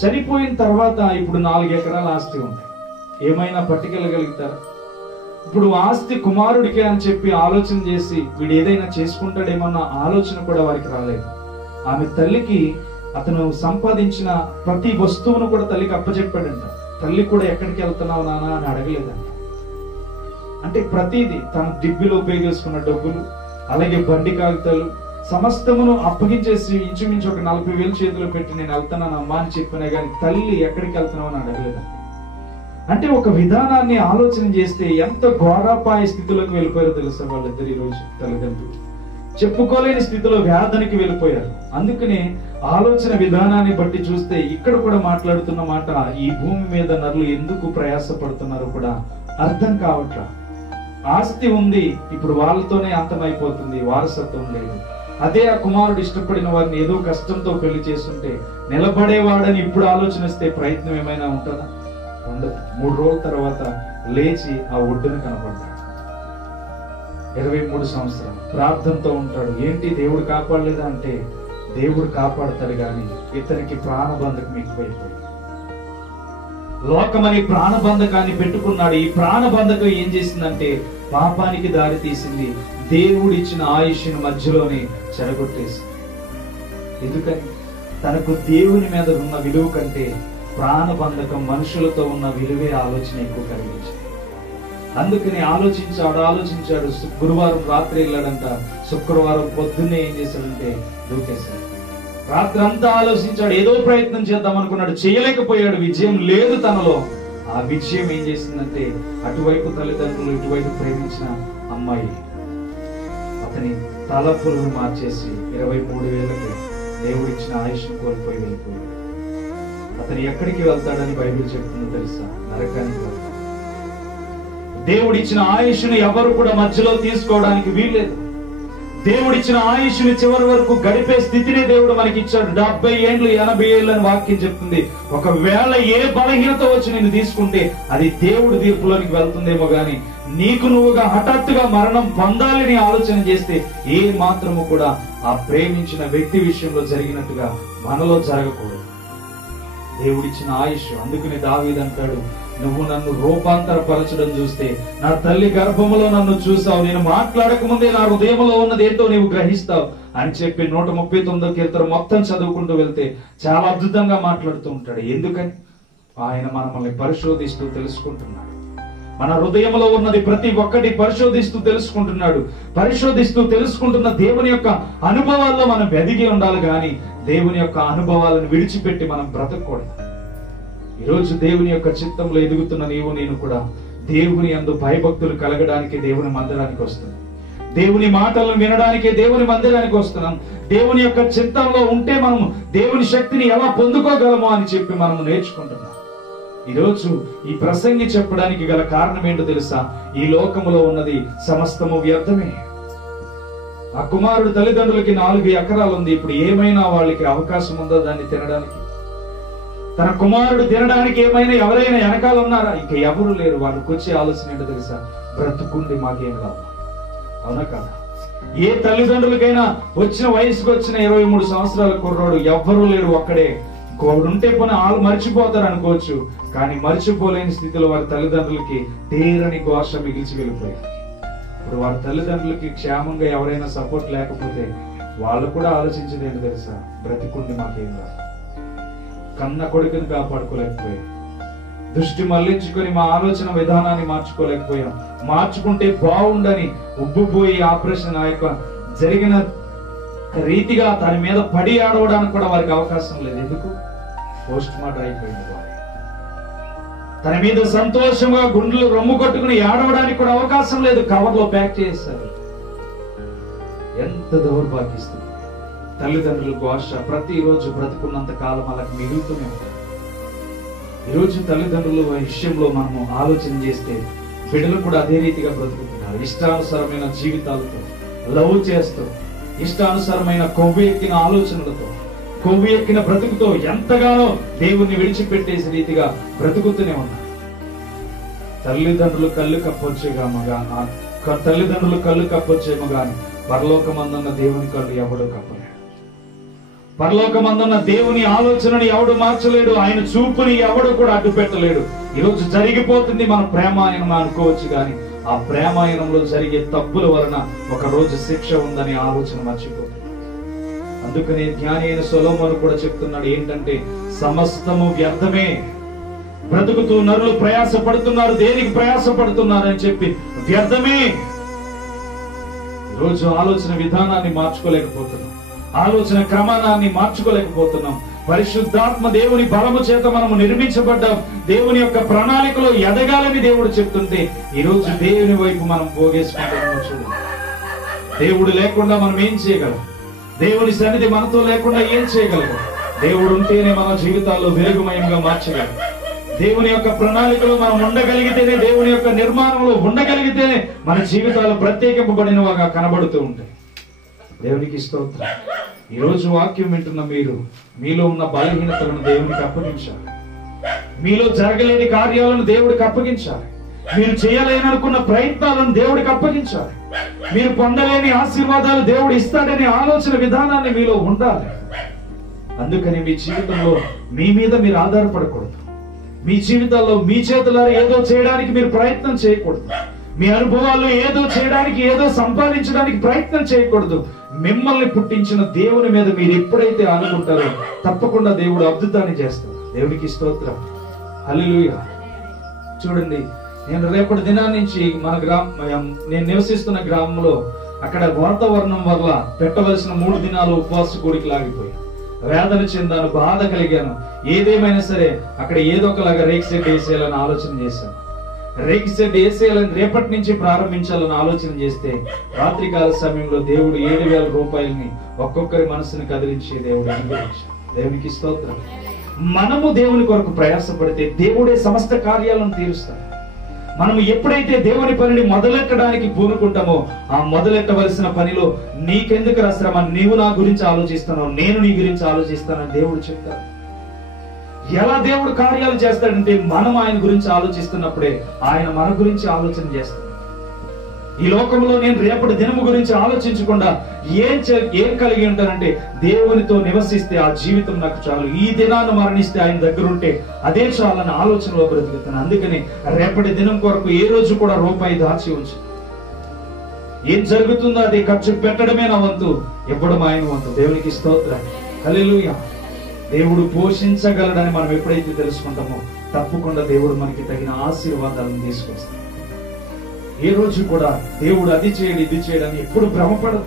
చనిపోయిన తర్వాత ఇప్పుడు 4 ఎకరాల ఆస్తి ఉంది. ఏమైనా పట్టుకెళ్ళగలుగుతారా? ఇప్పుడు ఆస్తి కుమారుడికే అని చెప్పి ఆలోచన చేసి వీడు ఏదైనా చేసుకుంటాడేమన్న ఆలోచన కూడా వారికి రాలేదు. ఆమె తల్లికి అతను సంపాదించిన ప్రతి వస్తువును కూడా తల్లికి అప్పచెప్పాడంట. తల్లి కూడా ఎక్కడికి వెళ్తున్నావు నాన్న అని అడగలేదంట. అంటే ప్రతిదీ తన డిబ్బిలో ఉపయోగించుకున్న డబ్బులు, అలాగే బండి కాగితాలు, సమస్తమును అప్పగించేసి ఇంచుమించు ఒక 40,000 చేతిలో పెట్టి నేను వెళ్తున్నాను అమ్మా అని చెప్పినా కానీ తల్లి ఎక్కడికి వెళ్తున్నావు అని అడగలేదు. అంటే ఒక విధానాన్ని ఆలోచన చేస్తే ఎంత ఘోరాపాయ స్థితిలోకి వెళ్ళిపోయారో తెలుసా వాళ్ళిద్దరు. ఈ రోజు తల్లిదండ్రులు చెప్పుకోలేని స్థితిలో వ్యాధనికి వెళ్ళిపోయారు. అందుకనే ఆలోచన విధానాన్ని బట్టి చూస్తే ఇక్కడ కూడా మాట్లాడుతున్న మాట, ఈ భూమి మీద నరులు ఎందుకు ప్రయాసపడుతున్నారో కూడా అర్థం కావట్లా. ఆస్తి ఉంది, ఇప్పుడు వాళ్ళతోనే అంతమైపోతుంది, వారసత్వం లేదు. అదే ఆ కుమారుడు ఇష్టపడిన వారిని ఏదో కష్టంతో పెళ్లి చేస్తుంటే నిలబడేవాడని ఇప్పుడు ఆలోచనిస్తే ప్రయత్నం ఏమైనా ఉంటుందా? ఉండదు. 3 రోజుల తర్వాత లేచి ఆ ఒడ్డున కనపడ్డాడు. 23 సంవత్సరాలు ప్రార్థనతో ఉంటాడు. ఏంటి దేవుడు కాపాడలేదా అంటే దేవుడు కాపాడతాడు, కానీ ఇతనికి ప్రాణబంధకం ఎక్కువైపోయింది. లోకమని ప్రాణబంధకాన్ని పెట్టుకున్నాడు. ఈ ప్రాణబంధకం ఏం చేసిందంటే పాపానికి దారి తీసింది. దేవుడిచ్చిన ఆయుష్ను మధ్యలోనే చెడగొట్టేసింది. ఎందుకని? తనకు దేవుని మీద ఉన్న విలువ కంటే ప్రాణబంధకం మనుషులతో ఉన్న విలువే ఆలోచన ఎక్కువ కలిగించింది. అందుకని ఆలోచించాడు. గురువారం రాత్రి వెళ్ళాడంట, శుక్రవారం పొద్దున్నే ఏం చేశాడంటే దూకేశాడు. రాత్రి అంతా ఆలోచించాడు, ఏదో ప్రయత్నం చేద్దాం అనుకున్నాడు, చేయలేకపోయాడు. విజయం లేదు తనలో. ఆ విజయం ఏం చేసిందంటే అటువైపు తల్లిదండ్రులు, ఇటువైపు ప్రేమించిన అమ్మాయి అతని తలపులను మార్చేసి 23,000కి దేవుడిచ్చిన ఆయుష్ను కోల్పోయి వెళ్ళిపోయాడు. అతను ఎక్కడికి వెళ్తాడని బైబిల్ చెప్తుందో తెలుసా? నరకానికి వెళ్తాడు. దేవుడిచ్చిన ఆయుష్ను ఎవరు కూడా మధ్యలో తీసుకోవడానికి వీల్లేదు. దేవుడిచ్చిన ఆయుష్ని చివరి వరకు గడిపే స్థితిని దేవుడు మనకి ఇచ్చాడు. 70 ఏళ్ళు 80 ఏళ్ళు అని వాక్యం చెప్తుంది. ఒకవేళ ఏ బలహీనత వచ్చి నేను తీసుకుంటే అది దేవుడి తీర్పులోనికి వెళ్తుందేమో గాని నీకు నువ్వుగా హఠాత్తుగా మరణం పొందాలని ఆలోచన చేస్తే ఏ మాత్రము కూడా ఆ ప్రేమించిన వ్యక్తి విషయంలో జరిగినట్టుగా మనలో జరగకూడదు. దేవుడిచ్చిన ఆయుష్. అందుకని దావీదు అంటాడు, నువ్వు నన్ను రూపాంతరపరచడం చూస్తే నా తల్లి గర్భములో నన్ను చూసావు, నేను మాట్లాడక ముందే నా హృదయంలో ఉన్నది ఏంటో నీవు గ్రహిస్తావు అని చెప్పి 139వ కీర్తన మొత్తం చదువుకుంటూ వెళ్తే చాలా అద్భుతంగా మాట్లాడుతూ ఉంటాడు. ఎందుకని? ఆయన మనల్ని పరిశోధిస్తూ తెలుసుకుంటున్నాడు. మన హృదయంలో ఉన్నది ప్రతి ఒక్కటి పరిశోధిస్తూ తెలుసుకుంటున్నాడు. పరిశోధిస్తూ తెలుసుకుంటున్న దేవుని యొక్క అనుభవాల్లో మనం ఎదిగి ఉండాలి, కానీ దేవుని యొక్క అనుభవాలను విడిచిపెట్టి మనం బ్రతకూడదు. ఈరోజు దేవుని యొక్క చిత్తంలో ఎదుగుతున్న నీవు నేను కూడా దేవుని యందు భయభక్తులు కలగడానికి దేవుని మందిరానికి వస్తున్నాం. దేవుని మాటలను వినడానికే దేవుని మందిరానికి వస్తున్నాం. దేవుని యొక్క చిత్తంలో ఉంటే మనము దేవుని శక్తిని ఎలా పొందుకోగలమో అని చెప్పి మనము నేర్చుకుంటున్నాం. ఈరోజు ఈ ప్రసంగి చెప్పడానికి గల కారణం ఏంటో తెలుసా? ఈ లోకములో ఉన్నది సమస్తము వ్యర్థమే. ఆ కుమారుడు తల్లిదండ్రులకి 4 ఎకరాలు ఉంది. ఇప్పుడు ఏమైనా వాళ్ళకి అవకాశం ఉందా దాన్ని తినడానికి? తన కుమారుడు తినడానికి ఏమైనా ఎవరైనా వెనకాల ఉన్నారా? ఇక ఎవరు లేరు. వాళ్ళకి వచ్చే ఆలోచన ఏంటో తెలుసా? బ్రతుకుండి మాకేం రాదు. అవునా కదా? ఏ తల్లిదండ్రులకైనా వచ్చిన వయసుకు వచ్చిన 23 సంవత్సరాల కుర్రోడు ఎవ్వరూ లేరు, ఒక్కడే. ఉంటే పోనీ వాళ్ళు మర్చిపోతారు అనుకోవచ్చు, కానీ మర్చిపోలేని స్థితిలో వారి తల్లిదండ్రులకి తీరని ఘోష మిగిల్చి వెళ్ళిపోయారు. ఇప్పుడు వారి తల్లిదండ్రులకి క్షేమంగా ఎవరైనా సపోర్ట్ లేకపోతే వాళ్ళు కూడా ఆలోచించేది ఏంటి తెలుసా? బ్రతికుండి మాకేం రాదు. కన్న కొడుకుని కాపాడుకోలేకపోయాం. దృష్టి మళ్లించుకొని మా ఆలోచన విధానాన్ని మార్చుకోలేకపోయాం. మార్చుకుంటే బాగుండని ఉబ్బుపోయి ఆపరేషన్ ఆ యొక్క జరిగిన రీతిగా దాని మీద పడి ఆడవడానికి కూడా వారికి అవకాశం లేదు. ఎందుకు? పోస్ట్ మార్టం అయిపోయింది. తన మీద సంతోషంగా గుండెలు రొమ్ము కొట్టుకుని ఏడవడానికి కూడా అవకాశం లేదు. కవర్లో ప్యాక్ చేశారు. ఎంత దౌర్భాగ్యస్తుంది. తల్లిదండ్రుల ఘోష ప్రతిరోజు బ్రతుకున్నంత కాలం వాళ్ళకి మిగులుతూనే ఉంటారు. ఈరోజు తల్లిదండ్రుల విషయంలో మనము ఆలోచన చేస్తే బిడ్డలు కూడా అదే రీతిగా బ్రతుకుతున్నారు. ఇష్టానుసారమైన జీవితాలతో, లవ్ చేస్తూ, ఇష్టానుసారమైన కొవ్వు ఎక్కిన ఆలోచనలతో, కొవ్వు ఎక్కిన బ్రతుకుతో ఎంతగానో దేవుణ్ణి విడిచిపెట్టేసి రీతిగా బ్రతుకుతూనే ఉన్నారు. తల్లిదండ్రులు కళ్ళు కప్పొచ్చేమో గాని పరలోకమందున్న దేవుని కళ్ళు ఎవడు కప్పలేడు. పరలోకమందున్న దేవుని ఆలోచనని ఎవడు మార్చలేడు. ఆయన చూపుని ఎవడు కూడా అడ్డు పెట్టలేడు. ఈరోజు జరిగిపోతుంది మన ప్రేమాయణం అనుకోవచ్చు, కానీ ఆ ప్రేమాయణంలో జరిగే తప్పుల వలన ఒక రోజు శిక్ష ఉందని ఆలోచన మర్చిపోతుంది. అందుకనే జ్ఞాని అయిన సొలొమోను కూడా చెప్తున్నాడు ఏంటంటే, సమస్తము వ్యర్థమే. బ్రతుకుతూ నరులు ప్రయాస పడుతున్నారు. దేనికి ప్రయాస పడుతున్నారు అని చెప్పి వ్యర్థమే. ఈరోజు ఆలోచన విధానాన్ని మార్చుకోలేకపోతున్నాం, ఆలోచన క్రమాన్ని మార్చుకోలేకపోతున్నాం. పరిశుద్ధాత్మ దేవుని బలము చేత మనము నిర్మించబడ్డాం. దేవుని యొక్క ప్రణాళికలో ఎదగాలని దేవుడు చెప్తుంటే ఈరోజు దేవుని వైపు మనం పోగేసుకుంటున్నాం. చూడండి, దేవుడు లేకుండా మనం ఏం చేయగలం? దేవుని సన్నిధి మనతో లేకుండా ఏం చేయగలం? దేవుడు ఉంటేనే మన జీవితాల్లో వెలుగుమయంగా మార్చగలం. దేవుని యొక్క ప్రణాళికలో మనం ఉండగలిగితేనే, దేవుని యొక్క నిర్మాణంలో ఉండగలిగితేనే మన జీవితాలు ప్రత్యేకింపబడినవిగా కనబడుతూ ఉంటాయి. దేవునికి స్తోత్రం. ఈరోజు వాక్యం వింటున్న మీరు మీలో ఉన్న బలహీనతలను దేవునికి అప్పగించాలి. మీలో జరగలేని కార్యాలను దేవుడికి అప్పగించాలి. మీరు చేయలేననుకున్న ప్రయత్నాలను దేవుడికి అప్పగించాలి. మీరు పొందలేని ఆశీర్వాదాలు దేవుడు ఇస్తాడనే ఆలోచన విధానాన్ని మీలో ఉండాలి. అందుకని మీ జీవితంలో మీ మీద మీరు ఆధారపడకూడదు. మీ జీవితాల్లో మీ చేతులారా ఏదో చేయడానికి మీరు ప్రయత్నం చేయకూడదు. మీ అనుభవాల్లో ఏదో చేయడానికి, ఏదో సంపాదించడానికి ప్రయత్నం చేయకూడదు. మిమ్మల్ని పుట్టించిన దేవుని మీద మీరు ఎప్పుడైతే అనుకుంటారో తప్పకుండా దేవుడు అద్భుతాన్ని చేస్తాడు. దేవునికి స్తోత్రం. హల్లెలూయా. చూడండి, నేను రేపటి దినాన్ని నుంచి నేను నివసిస్తున్న గ్రామంలో అక్కడ వాతావరణం వల్ల పెట్టవలసిన 3 దినాలు ఉపవాస కూడికి లాగిపోయి వేదన చెందాను, బాధ కలిగాను. ఏదేమైనా సరే అక్కడ ఏదో ఒకలాగా రేక్ సెట్ వేసేయాలని ఆలోచన చేశాను. రేక్ సెట్ వేసేయాలని రేపటి నుంచి ప్రారంభించాలని ఆలోచన చేస్తే రాత్రికాల సమయంలో దేవుడు 7,000 రూపాయలని ఒక్కొక్కరి మనసుని కదిలించే దేవుడు అనుగ్రహించాడు. దేవునికి స్తోత్రం. మనము దేవుని కొరకు ప్రయాసపడితే దేవుడే సమస్త కార్యాలను తీరుస్తాడు. మనం ఎప్పుడైతే దేవుని పనిని మొదలెట్టడానికి పూనుకుంటామో ఆ మొదలెట్టవలసిన పనిలో నీకెందుకు శ్రమ, నీవు నా గురించి ఆలోచిస్తున్నావు, నేను నీ గురించి ఆలోచిస్తానని దేవుడు చెప్తాడు. ఎలా దేవుడు కార్యాలు చేస్తాడంటే మనం ఆయన గురించి ఆలోచిస్తున్నప్పుడే ఆయన మన గురించి ఆలోచన చేస్తాడు. ఈ లోకంలో నేను రేపటి దినము గురించి ఆలోచించకుండా ఏం కలిగి ఉంటానంటే దేవునితో నివసిస్తే ఆ జీవితం నాకు చాలు, ఈ దినాన్ని మరణిస్తే ఆయన దగ్గర ఉంటే అదే చాలని ఆలోచనలో బ్రతుకుతాను. అందుకని రేపటి దినం కొరకు ఏ రోజు కూడా రూపాయి దాచి ఉంచు. ఏం జరుగుతుందో అది ఖర్చు పెట్టడమే నా వంతు, ఇవ్వడం ఆయన వంతు. దేవునికి స్తోత్రం. హల్లెలూయా. దేవుడు పోషించగలడని మనం ఎప్పుడైతే తెలుసుకుంటామో తప్పకుండా దేవుడు మనకి తగిన ఆశీర్వాదాలను తీసుకొస్తాడు. ఏ రోజు కూడా దేవుడు అది చేయడు ఇది చేయడని ఎప్పుడు భ్రమపడదు.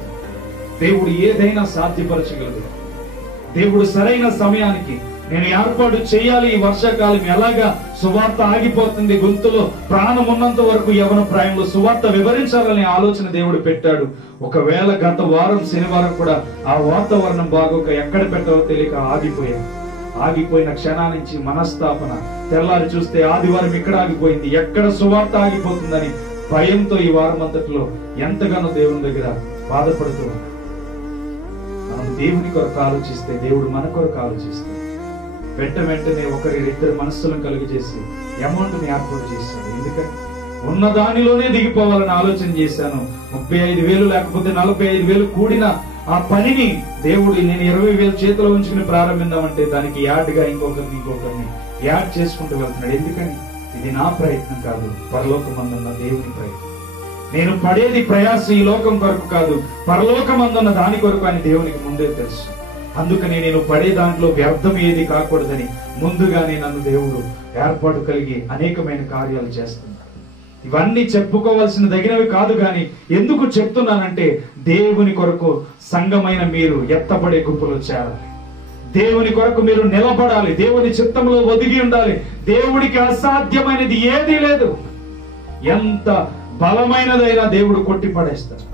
దేవుడు ఏదైనా సాధ్యపరచగలడు. దేవుడు సరైన సమయానికి నేను ఏర్పాటు చేయాలి. ఈ వర్షాకాలం ఎలాగా సువార్త ఆగిపోతుంది, గొంతులో ప్రాణం ఉన్నంత వరకు యవన ప్రాయంలో సువార్త వివరించాలనే ఆలోచన దేవుడు పెట్టాడు. ఒకవేళ గత వారం శనివారం కూడా ఆ వాతావరణం బాగోక ఎక్కడ పెట్టాలో తెలియక ఆగిపోయిన క్షణానికి మనస్తాపన, తెల్లారి చూస్తే ఆదివారం ఇక్కడ ఆగిపోయింది, ఎక్కడ సువార్త ఆగిపోతుందని భయంతో ఈ వారం అంతట్లో ఎంతగానో దేవుని దగ్గర బాధపడుతూ ఉన్నాం. మనం దేవుని కొరకు ఆలోచిస్తే దేవుడు మన కొరకు ఆలోచిస్తే వెంటనే ఒకరిద్దరు మనస్సులను కలుగజేసి అమౌంట్ ని ఏర్పాటు చేశాడు. ఎందుకంటే ఉన్న దానిలోనే దిగిపోవాలని ఆలోచన చేశాను. 35,000 లేకపోతే 45,000 కూడిన ఆ పనిని దేవుడు నేను 20,000 చేతిలో ఉంచుకుని ప్రారంభిద్దామంటే దానికి యాడ్గా ఇంకొకరిని యాడ్ చేసుకుంటూ వెళ్తున్నాడు. ఎందుకని ఇది నా ప్రయత్నం కాదు, పరలోకమందున్న దేవుని ప్రయత్నం. నేను పడేది ప్రయాస ఈ లోకం కొరకు కాదు, పరలోకమందున్న దాని కొరకు అని దేవునికి ముందే తెలుసు. అందుకని నేను పడే దాంట్లో వ్యర్థం ఏది కాకూడదని ముందుగానే నన్ను దేవుడు ఏర్పాటు కలిగి అనేకమైన కార్యాలు చేస్తున్నాడు. ఇవన్నీ చెప్పుకోవాల్సిన తగినవి కాదు, కానీ ఎందుకు చెప్తున్నానంటే దేవుని కొరకు సంఘమైన మీరు ఎత్తబడే గుంపులో చేరాలి. దేవుని కొరకు మీరు నిలబడాలి. దేవుని చిత్తంలో ఒదిగి ఉండాలి. దేవుడికి అసాధ్యమైనది ఏదీ లేదు. ఎంత బలమైనదైనా దేవుడు కొట్టి పడేస్తాడు,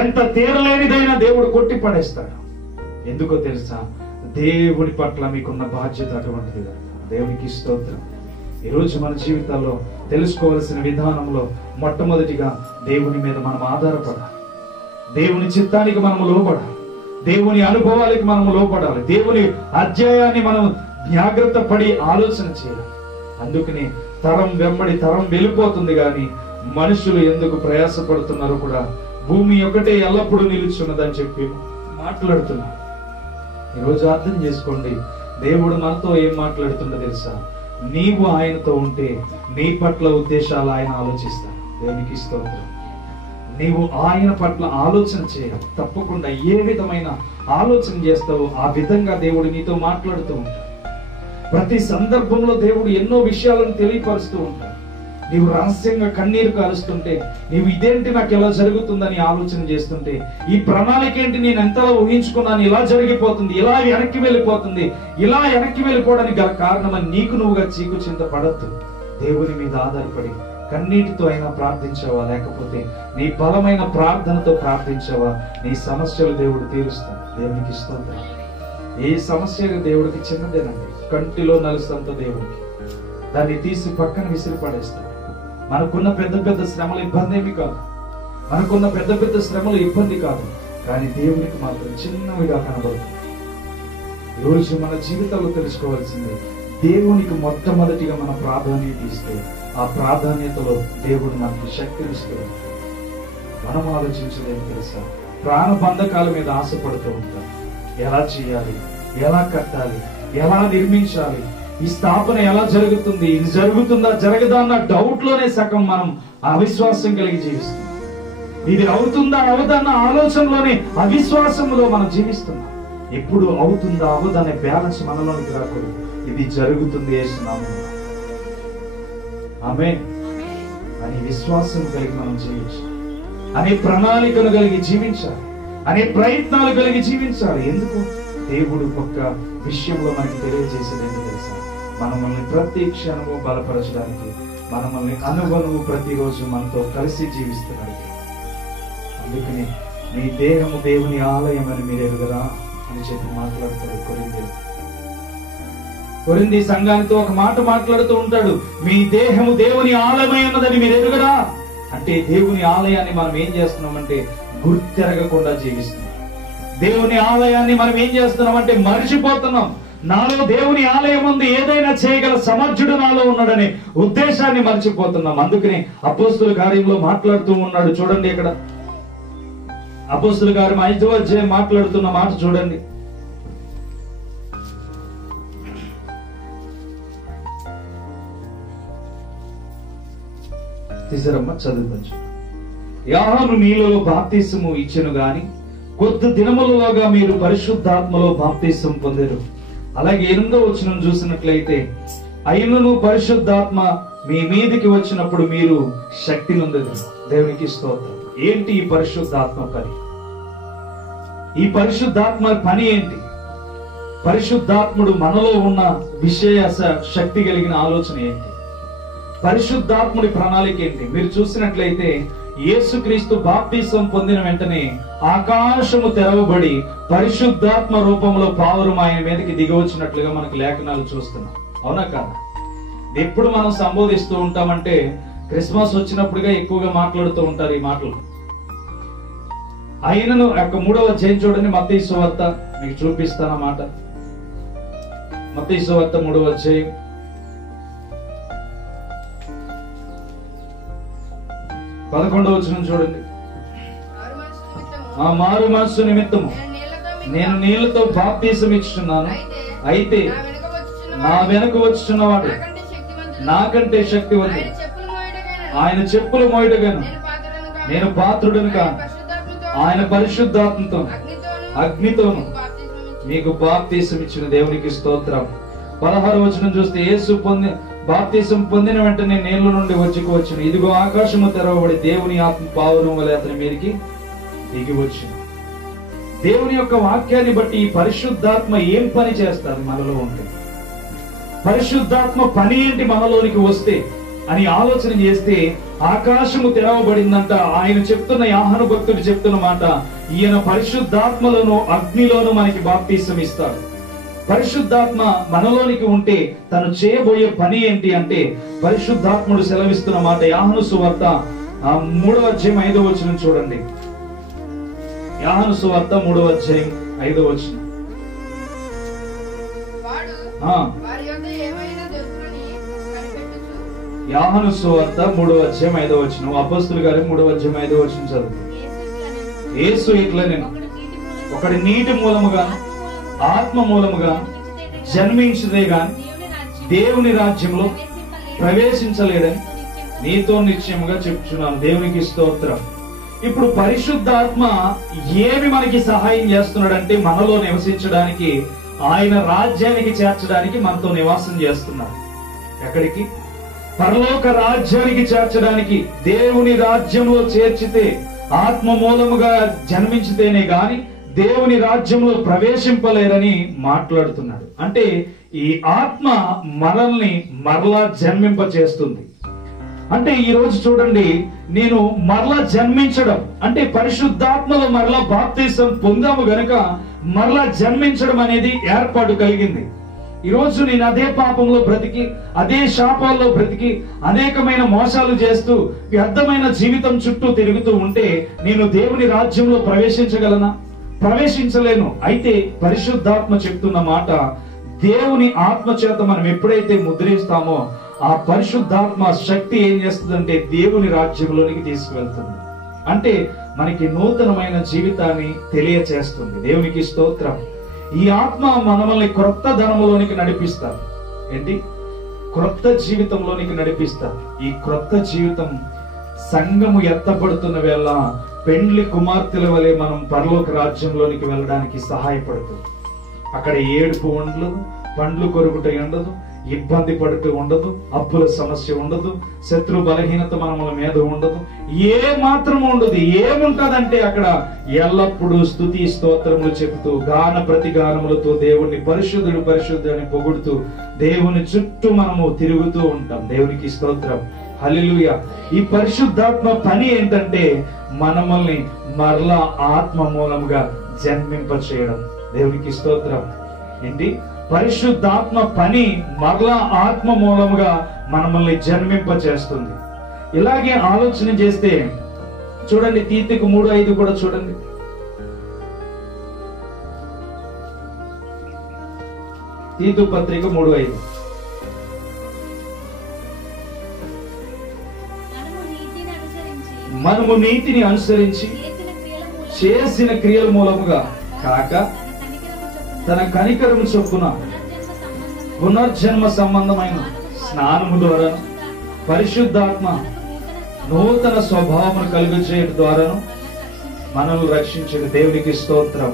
ఎంత తీరలేనిదైనా దేవుడు కొట్టి పడేస్తాడు. ఎందుకో తెలుసా? దేవుని పట్ల మీకున్న బాధ్యత అటువంటిది. దేవునికి స్తోత్రం. ఈరోజు మన జీవితాల్లో తెలుసుకోవాల్సిన విధానంలో మొట్టమొదటిగా దేవుని మీద మనం ఆధారపడాలి. దేవుని చిత్తానికి మనం లోబడాలి. దేవుని అనుభవాలకి మనం లోపడాలి. దేవుని అధ్యాయాన్ని మనం జాగ్రత్త పడి ఆలోచన చేయాలి. అందుకని తరం వెంబడి తరం వెళ్ళిపోతుంది, కానీ మనుషులు ఎందుకు ప్రయాసపడుతున్నారో కూడా భూమి ఒకటే ఎల్లప్పుడూ నిలుచున్నదని చెప్పి మాట్లాడుతున్నారు. ఈరోజు అర్థం చేసుకోండి, దేవుడు మనతో ఏం మాట్లాడుతుండో తెలుసా? నీవు ఆయనతో ఉంటే నీ పట్ల ఉద్దేశాలు ఆయన ఆలోచిస్తాడు. దేవునికి స్తోత్రం. నీవు ఆయన పట్ల ఆలోచన చేయాలి. తప్పకుండా ఏ విధమైన ఆలోచన చేస్తావో ఆ విధంగా దేవుడు నీతో మాట్లాడుతూ ఉంటాడు. ప్రతి సందర్భంలో దేవుడు ఎన్నో విషయాలను తెలియపరుస్తూ ఉంటాడు. నీవు రహస్యంగా కన్నీరు కారుస్తుంటే, నీవు ఇదేంటి నాకు ఎలా జరుగుతుందని ఆలోచన చేస్తుంటే, ఈ ప్రణాళిక ఏంటి నేను ఎంతలా ఊహించుకున్నాను, ఇలా జరిగిపోతుంది, ఇలా వెనక్కి వెళ్ళిపోతుంది, ఇలా వెనక్కి వెళ్ళిపోవడానికి గల కారణమని నీకు నువ్వుగా చీకు చింత పడద్దు. దేవుని మీద ఆధారపడి కన్నీటితో అయినా ప్రార్థించావా, లేకపోతే నీ బలమైన ప్రార్థనతో ప్రార్థించావా, నీ సమస్యలు దేవుడు తీరుస్తాడు. దేవునికి స్తోత్రం. ఏ సమస్య దేవుడికి చిన్నదేనండి. కంటిలో నలుసంత దేవుడికి. దాన్ని తీసి పక్కన విసిరి పడేస్తాడు. మనకున్న పెద్ద పెద్ద శ్రమలు ఇబ్బంది ఏమి కాదు, మనకున్న పెద్ద పెద్ద శ్రమలు ఇబ్బంది కాదు, కానీ దేవునికి మాత్రం చిన్నవిగా కనబడుతుంది. ఈరోజు మన జీవితంలో తెలుసుకోవాల్సింది, దేవునికి మొట్టమొదటిగా మన ప్రాధాన్యత ఇస్తే ఆ ప్రాధాన్యతలో దేవుడు మనకి శక్తిని ఇస్తాడు. మనం ఆలోచించలేము తెలుసా, ప్రాణబంధకాల మీద ఆశపడుతూ ఉంటాం. ఎలా చేయాలి, ఎలా కట్టాలి, ఎలా నిర్మించాలి, ఈ స్థాపన ఎలా జరుగుతుంది, ఇది జరుగుతుందా జరగదా అన్న డౌట్ లోనే సగం మనం అవిశ్వాసం కలిగి జీవిస్తున్నాం. ఇది అవుతుందా అవదన్న ఆలోచనలోనే అవిశ్వాసంలో మనం జీవిస్తున్నాం. ఎప్పుడు అవుతుందా అవదనే బ్యాలెన్స్ మనలోనికి రాకూడదు. ఇది జరుగుతుంది యేసునామములో, ఆమేన్ అని విశ్వాసం కలిగి మనం జీవించాలి. అనే ప్రణాళికను కలిగి జీవించాలి, అనే ప్రయత్నాలు కలిగి జీవించాలి. ఎందుకు? దేవుడు ఒక్క విషయంలో మనకి తెలియజేసేది ఏంటో తెలుసా, మనల్ని ప్రతి క్షణము బలపరచడానికి, మనల్ని అనుభవము ప్రతిరోజు మనతో కలిసి జీవిస్తున్నాడు. అందుకని మీ దేహము దేవుని ఆలయం అని మీరు ఎరుగరా అని చెప్పి మాట్లాడతాడు కొరింథీ సంఘానితో ఒక మాట మాట్లాడుతూ ఉంటాడు. మీ దేహము దేవుని ఆలయమై ఉన్నదని మీరు ఎరుగరా అంటే, దేవుని ఆలయాన్ని మనం ఏం చేస్తున్నామంటే గుర్తెరగకుండా జీవిస్తున్నాం. దేవుని ఆలయాన్ని మనం ఏం చేస్తున్నామంటే మర్చిపోతున్నాం. నాలో దేవుని ఆలయం ఉంది, ఏదైనా చేయగల సమర్థుడు నాలో ఉన్నాడనే ఉద్దేశాన్ని మర్చిపోతున్నాం. అందుకని అపోస్తుల కార్యంలో మాట్లాడుతూ ఉన్నాడు. చూడండి, ఇక్కడ అపోస్తుల కార్యం 5వ అధ్యాయం మాట్లాడుతున్న మాట చూడండి. తీసరమ్మ చదువుకొచ్చు. యోహాను మీలో బాప్తిసము ఇచ్చెను గాని కొద్ది దినములలోగా మీరు పరిశుద్ధాత్మలో బాప్తిసం పొందారు. అలాగే 8వ వచనం చూసినట్లయితే, అయినను పరిశుద్ధాత్మ మీ మీదికి వచ్చినప్పుడు మీరు శక్తి నొందెదరు. దేవునికి స్తోత్రం. ఏంటి ఈ పరిశుద్ధాత్మ పని? ఈ పరిశుద్ధాత్మ పని ఏంటి? పరిశుద్ధాత్ముడు మనలో ఉన్న విశేష శక్తి కలిగిన ఆలోచన ఏంటి? పరిశుద్ధాత్ముడి ప్రణాళిక ఏంటి? మీరు చూసినట్లయితే యేసుక్రీస్తు బాప్తిసం పొందిన వెంటనే ఆకాశము తెరవబడి పరిశుద్ధాత్మ రూపంలో పావురం ఆయన మీదకి దిగవచ్చినట్లుగా మనకి లేఖనాలు చూస్తున్నాం. అవునా కాదా? ఎప్పుడు మనం సంబోధిస్తూ ఉంటామంటే క్రిస్మస్ వచ్చినప్పుడుగా ఎక్కువగా మాట్లాడుతూ ఉంటారు ఈ మాటలు. ఆయనను 3వ అధ్యాయం చూడండి, మత్తయి సువార్త మీకు చూపిస్తానమాట. మత్తయి సువార్త 3వ అధ్యాయం 11వ వచనం చూడండి. ఆ మారు మనస్సు నిమిత్తము నేను నీళ్లతో బాప్తిసం ఇచ్చుచున్నాను, అయితే నా వెనుక వచ్చుచున్నవాడు నాకంటే శక్తివంతుడు, ఆయన చెప్పులు మోయుటగాను నేను పాత్రుడను కాను, ఆయన పరిశుద్ధాత్మతో అగ్నితోను మీకు బాప్తిసం ఇచ్చిన. దేవునికి స్తోత్రం. 16వ వచనం చూస్తే, యేసు బాప్తిసం పొందిన వెంటనే నీళ్ల నుండి వచ్చుకోవచ్చును, ఇదిగో ఆకాశము తెరవబడి దేవుని ఆత్మ పావురం వలె అతని మీదకి దిగి వచ్చును. దేవుని యొక్క వాక్యాన్ని బట్టి ఈ పరిశుద్ధాత్మ ఏం పని చేస్తారు మనలో ఉంటే, పరిశుద్ధాత్మ పని ఏంటి మనలోనికి వస్తే అని ఆలోచన చేస్తే, ఆకాశము తెరవబడిందంట. ఆయన చెప్తున్న యోహాను భక్తుడు చెప్తున్న మాట, ఈయన పరిశుద్ధాత్మలోను అగ్నిలోను మనకి బాప్తిసం ఇస్తాడు. పరిశుద్ధాత్మ మనలోనికి ఉంటే తను చేయబోయే పని ఏంటి అంటే, పరిశుద్ధాత్ముడు సెలవిస్తున్న మాట యోహాను సువార్త 3వ అధ్యాయం 5వ వచనం చూడండి. యోహాను సువార్త 3వ అధ్యాయం 5వ వచనం. యోహాను సువార్త 3వ అధ్యాయం 5వ వచనం. అపోస్తుల కార్యం 3వ అధ్యాయం 5వ వచనం చదువు. యేసు ఇట్లా, నేను ఒకటి నీటి మూలముగా ఆత్మ మూలముగా జన్మించదే గాని దేవుని రాజ్యంలో ప్రవేశించలేడని నీతో నిశ్చయముగా చెప్తున్నాను. దేవునికి స్తోత్రం. ఇప్పుడు పరిశుద్ధాత్మ ఏమి మనకి సహాయం చేస్తున్నాడంటే, మనలో నివసించడానికి, ఆయన రాజ్యానికి చేర్చడానికి మనతో నివాసం చేస్తున్నాడు. ఎక్కడికి? పరలోక రాజ్యానికి చేర్చడానికి, దేవుని రాజ్యంలో చేర్చితే, ఆత్మ మూలముగా జన్మించితేనే గాని దేవుని రాజ్యంలో ప్రవేశింపలేరని మాట్లాడుతున్నాడు. అంటే ఈ ఆత్మ మనల్ని మరలా జన్మింప చేస్తుంది. అంటే ఈ రోజు చూడండి, నేను మరలా జన్మించడం అంటే పరిశుద్ధాత్మలో మరలా బాప్తిసం పొందాము గనుక మరలా జన్మించడం అనేది ఏర్పాటు కలిగింది. ఈ రోజు నేను అదే పాపంలో బ్రతికి, అదే శాపాల్లో బ్రతికి, అనేకమైన మోసాలు చేస్తూ వ్యర్థమైన జీవితం చుట్టూ తిరుగుతూ ఉంటే నేను దేవుని రాజ్యంలో ప్రవేశించగలనా? ప్రవేశించలేను. అయితే పరిశుద్ధాత్మ చెప్తున్న మాట, దేవుని ఆత్మ చేత మనం ఎప్పుడైతే ముద్రిస్తామో ఆ పరిశుద్ధాత్మ శక్తి ఏం చేస్తుందంటే దేవుని రాజ్యంలోనికి తీసుకువెళ్తుంది. అంటే మనకి నూతనమైన జీవితాన్ని తెలియచేస్తుంది. దేవునికి స్తోత్రం. ఈ ఆత్మ మనల్ని క్రొత్త ధనములోనికి నడిపిస్తారు. ఏంటి? క్రొత్త జీవితంలోనికి నడిపిస్తారు. ఈ క్రొత్త జీవితం సంఘము ఎత్తపడుతున్న వేళ పెండ్లి కుమార్తెల వలె మనం పరలోక రాజ్యంలోనికి వెళ్ళడానికి సహాయపడుతుంది. అక్కడ ఏడుపు ఉండదు, పండ్లు కొరుకుట ఉండదు, ఇబ్బంది పడుతూ ఉండదు, అప్పుల సమస్య ఉండదు, శత్రు బలహీనత మనముల మీద ఉండదు, ఏ మాత్రం ఉండదు. ఏముంటదంటే అక్కడ ఎల్లప్పుడూ స్తుతి స్తోత్రములు చెబుతూ గాన ప్రతిగానములతో దేవుణ్ణి పరిశుద్ధుడు పరిశుద్ధుడు అని పొగుడుతూ దేవుని చుట్టూ మనము తిరుగుతూ ఉంటాం. దేవునికి స్తోత్రం. హల్లెలూయా. ఈ పరిశుద్ధాత్మ పని ఏంటంటే మనల్ని మరలా ఆత్మ మూలముగా జన్మింప చేయడం. దేవునికి స్తోత్రం. ఏంటి? పరిశుద్ధాత్మ పని మరలా ఆత్మ మూలముగా మనల్ని జన్మింప చేస్తుంది. ఇలాగే ఆలోచన చేస్తే చూడండి, తీతుకు 3:5 కూడా చూడండి. తీతు పత్రిక 3:5. మనము నీతిని అనుసరించి చేసిన క్రియల మూలముగా కాక తన కనికరము చొప్పున పునర్జన్మ సంబంధమైన స్నానము ద్వారా పరిశుద్ధాత్మ నూతన స్వభావమును కలుగజేయడం ద్వారాను మనల్ని రక్షించిన దేవునికి స్తోత్రం.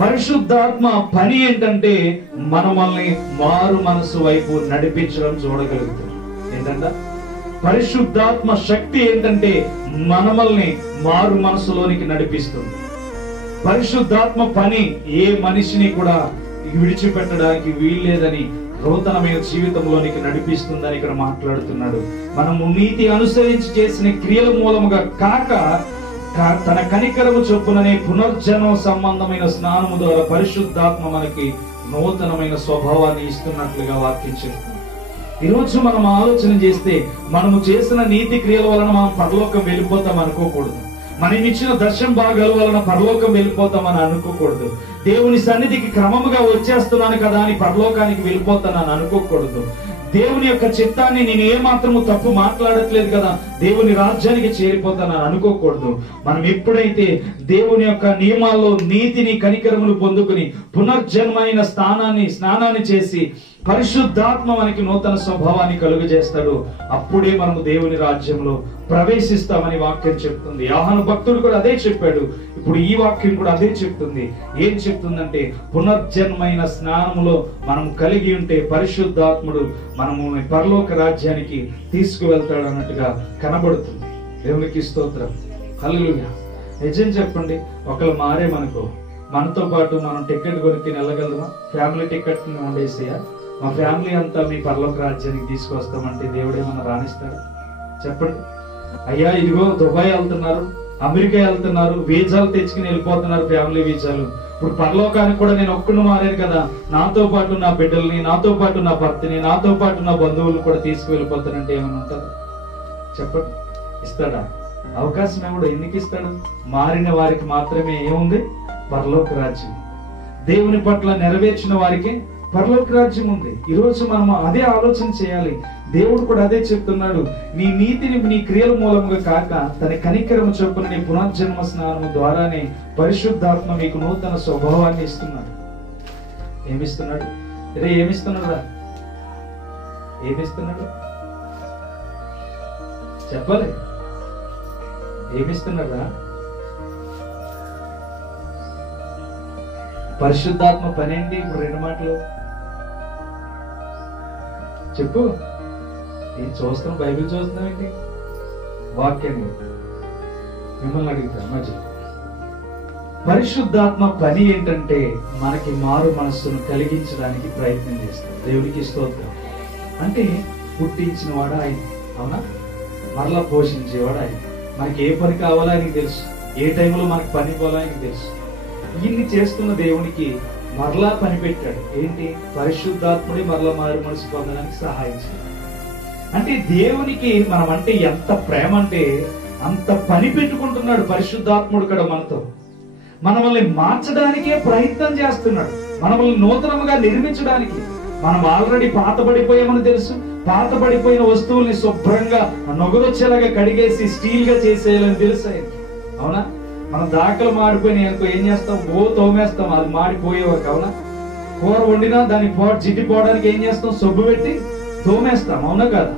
పరిశుద్ధాత్మ పని ఏంటంటే మనల్ని మారు మనసు వైపు నడిపించడం చూడగలుగుతాం. ఏంటంటే పరిశుద్ధాత్మ శక్తి ఏంటంటే మనల్ని మారు మనసులోనికి నడిపిస్తుంది. పరిశుద్ధాత్మ పని ఏ మనిషిని కూడా విడిచిపెట్టడానికి వీల్లేదని, నూతనమైన జీవితంలోనికి నడిపిస్తుందని ఇక్కడ మాట్లాడుతున్నాడు. మనము నీతి అనుసరించి చేసిన క్రియల మూలముగా కాక తన కనికరము చొప్పుననే పునర్జన్మ సంబంధమైన స్నానము ద్వారా పరిశుద్ధాత్మ మనకి నూతనమైన స్వభావాన్ని ఇస్తున్నట్లుగా వాక్యం చెప్తుంది. ఈరోజు మనం ఆలోచన చేస్తే మనము చేసిన నీతి క్రియల వలన మనం పరలోకం వెళ్ళిపోతాం అనుకోకూడదు. మనం ఇచ్చిన దర్శనం భాగాల వలన పరలోకం వెళ్ళిపోతామని అనుకోకూడదు. దేవుని సన్నిధికి క్రమముగా వచ్చేస్తున్నాను కదా అని పరలోకానికి వెళ్ళిపోతానని అనుకోకూడదు. దేవుని యొక్క చిత్తాన్ని నేను ఏమాత్రము తప్పు మాట్లాడట్లేదు కదా, దేవుని రాజ్యానికి చేరిపోతానని అనుకోకూడదు. మనం ఎప్పుడైతే దేవుని యొక్క నియమాల్లో నీతిని కనికరములు పొందుకుని పునర్జన్మైన స్నానాన్ని చేసి పరిశుద్ధాత్మ మనకి నూతన స్వభావాన్ని కలుగజేస్తాడు, అప్పుడే మనము దేవుని రాజ్యంలో ప్రవేశిస్తామని వాక్యం చెప్తుంది. యోహాను భక్తుడు కూడా అదే చెప్పాడు. ఇప్పుడు ఈ వాక్యం కూడా అదే చెప్తుంది. ఏం చెప్తుందంటే పునర్జన్మైన స్నానములో మనం కలిగి ఉంటే పరిశుద్ధాత్ముడు మనము పరలోక రాజ్యానికి తీసుకువెళ్తాడు అన్నట్టుగా కనబడుతుంది. దేవునికి స్తోత్రం. హల్లెలూయా. నిజం చెప్పండి, ఒకళ్ళు మారేమనుకో మనతో పాటు మనం టికెట్ కొనుక్కి వెళ్ళగలమా? ఫ్యామిలీ టికెట్ ఉండేసేయా, మా ఫ్యామిలీ అంతా మీ పరలోక రాజ్యానికి తీసుకొస్తామంటే దేవుడు ఏమన్నా రాణిస్తాడు? చెప్పండి. అయ్యా ఇదిగో దుబాయ్ వెళ్తున్నారు, అమెరికా వెళ్తున్నారు, వీసాలు తెచ్చుకుని వెళ్ళిపోతున్నారు, ఫ్యామిలీ వీసాలు. ఇప్పుడు పరలోకానికి కూడా నేను ఒక్కడు మారాను కదా, నాతో పాటు నా బిడ్డల్ని, నాతో పాటు నా భర్తని, నాతో పాటు నా బంధువులు కూడా తీసుకువెళ్ళిపోతానంటే ఏమైనా ఉంటుంది? చెప్పండి. ఇస్తాడా? అవకాశం ఎవడు ఎందుకు ఇస్తాడు? మారిన వారికి మాత్రమే ఏముంది? పరలోక రాజ్యం. దేవుని పట్ల నెరవేర్చిన వారికి పరలోక రాజ్యం ఉంది. ఈరోజు మనం అదే ఆలోచన చేయాలి. దేవుడు కూడా అదే చెప్తున్నాడు. నీ నీతిని నీ క్రియల మూలముగా కాక తన కనికరము చొప్పున నీ పునర్జన్మ స్నానము ద్వారానే పరిశుద్ధాత్మ మీకు నూతన స్వభావాన్ని ఇస్తున్నాడు. ఏమిస్తున్నాడు? రే ఏమిస్తున్నాడా? ఏమిస్తున్నాడు చెప్పాలి. ఏమిస్తున్నాడా? పరిశుద్ధాత్మ పని ఏంటి? ఇప్పుడు 2 మాటలు చెప్పు. ఏం చూస్తున్నాం? బైబిల్ చూస్తున్నామండి, వాక్యాన్ని. మిమ్మల్ని అడుగుతాను మధ్య పరిశుద్ధాత్మ పని ఏంటంటే మనకి మారు మనస్సును కలిగించడానికి ప్రయత్నం చేస్తాం. దేవుడికి స్తోత్రం. అంటే పుట్టించిన వాడు ఆయన, అవునా? మరలా పోషించేవాడు ఆయన. మనకి ఏ పని కావాలో ఆయనకి తెలుసు, ఏ టైంలో మనకి పని పోవాలో ఆయనకి తెలుసు. ఇన్ని చేస్తున్న దేవునికి మరలా పని పెట్టాడు. ఏంటి? పరిశుద్ధాత్ముడి మరలా మారు మనసు పొందడానికి సహాయం చేయాలి. అంటే దేవునికి మనం అంటే ఎంత ప్రేమ అంటే అంత పని పెట్టుకుంటున్నాడు పరిశుద్ధాత్ముడు కూడా మనతో. మనల్ని మార్చడానికే ప్రయత్నం చేస్తున్నాడు, మనల్ని నూతనముగా నిర్మించడానికి. మనం ఆల్రెడీ పాతబడిపోయామని తెలుసు. పాతబడిపోయిన వస్తువుల్ని శుభ్రంగా నొగదొచ్చేలాగా కడిగేసి స్టీల్ గా చేసేయాలని తెలుసు ఆయనకి, అవునా? మనం దాఖలు మాడిపోయినాయి అనుకో ఏం చేస్తాం? తోమేస్తాం, అది మాడిపోయేవారు. అవునా? కూర వండినా దాన్ని జిడ్డిపోవడానికి ఏం చేస్తాం? సబ్బు పెట్టి తోమేస్తాం, అవునా కదా?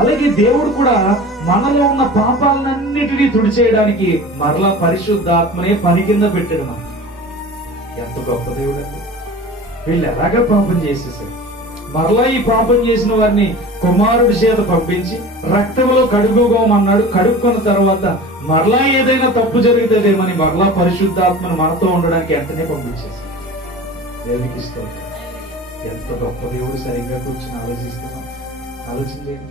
అలాగే దేవుడు కూడా మనలో ఉన్న పాపాలన్నిటినీ తుడిచేయడానికి మరలా పరిశుద్ధాత్మనే పని కింద పెట్టాడు మనకి. ఎంత గొప్ప దేవుడు అండి! వీళ్ళు ఎలాగా పాపం చేసేసారు. మరలా ఈ పాపం చేసిన వారిని కుమారుడి చేత పంపించి రక్తంలో కడుగుకోమన్నాడు. కడుక్కున్న తర్వాత మరలా ఏదైనా తప్పు జరుగుతుందేమని మరలా పరిశుద్ధాత్మను మనతో ఉండడానికి వెంటనే పంపించేసి దేవునికి ఇస్తాం. ఎంత గొప్ప దేవుడు! సరిగ్గా కూర్చొని ఆలోచిస్తున్నాం. ఆలోచించండి.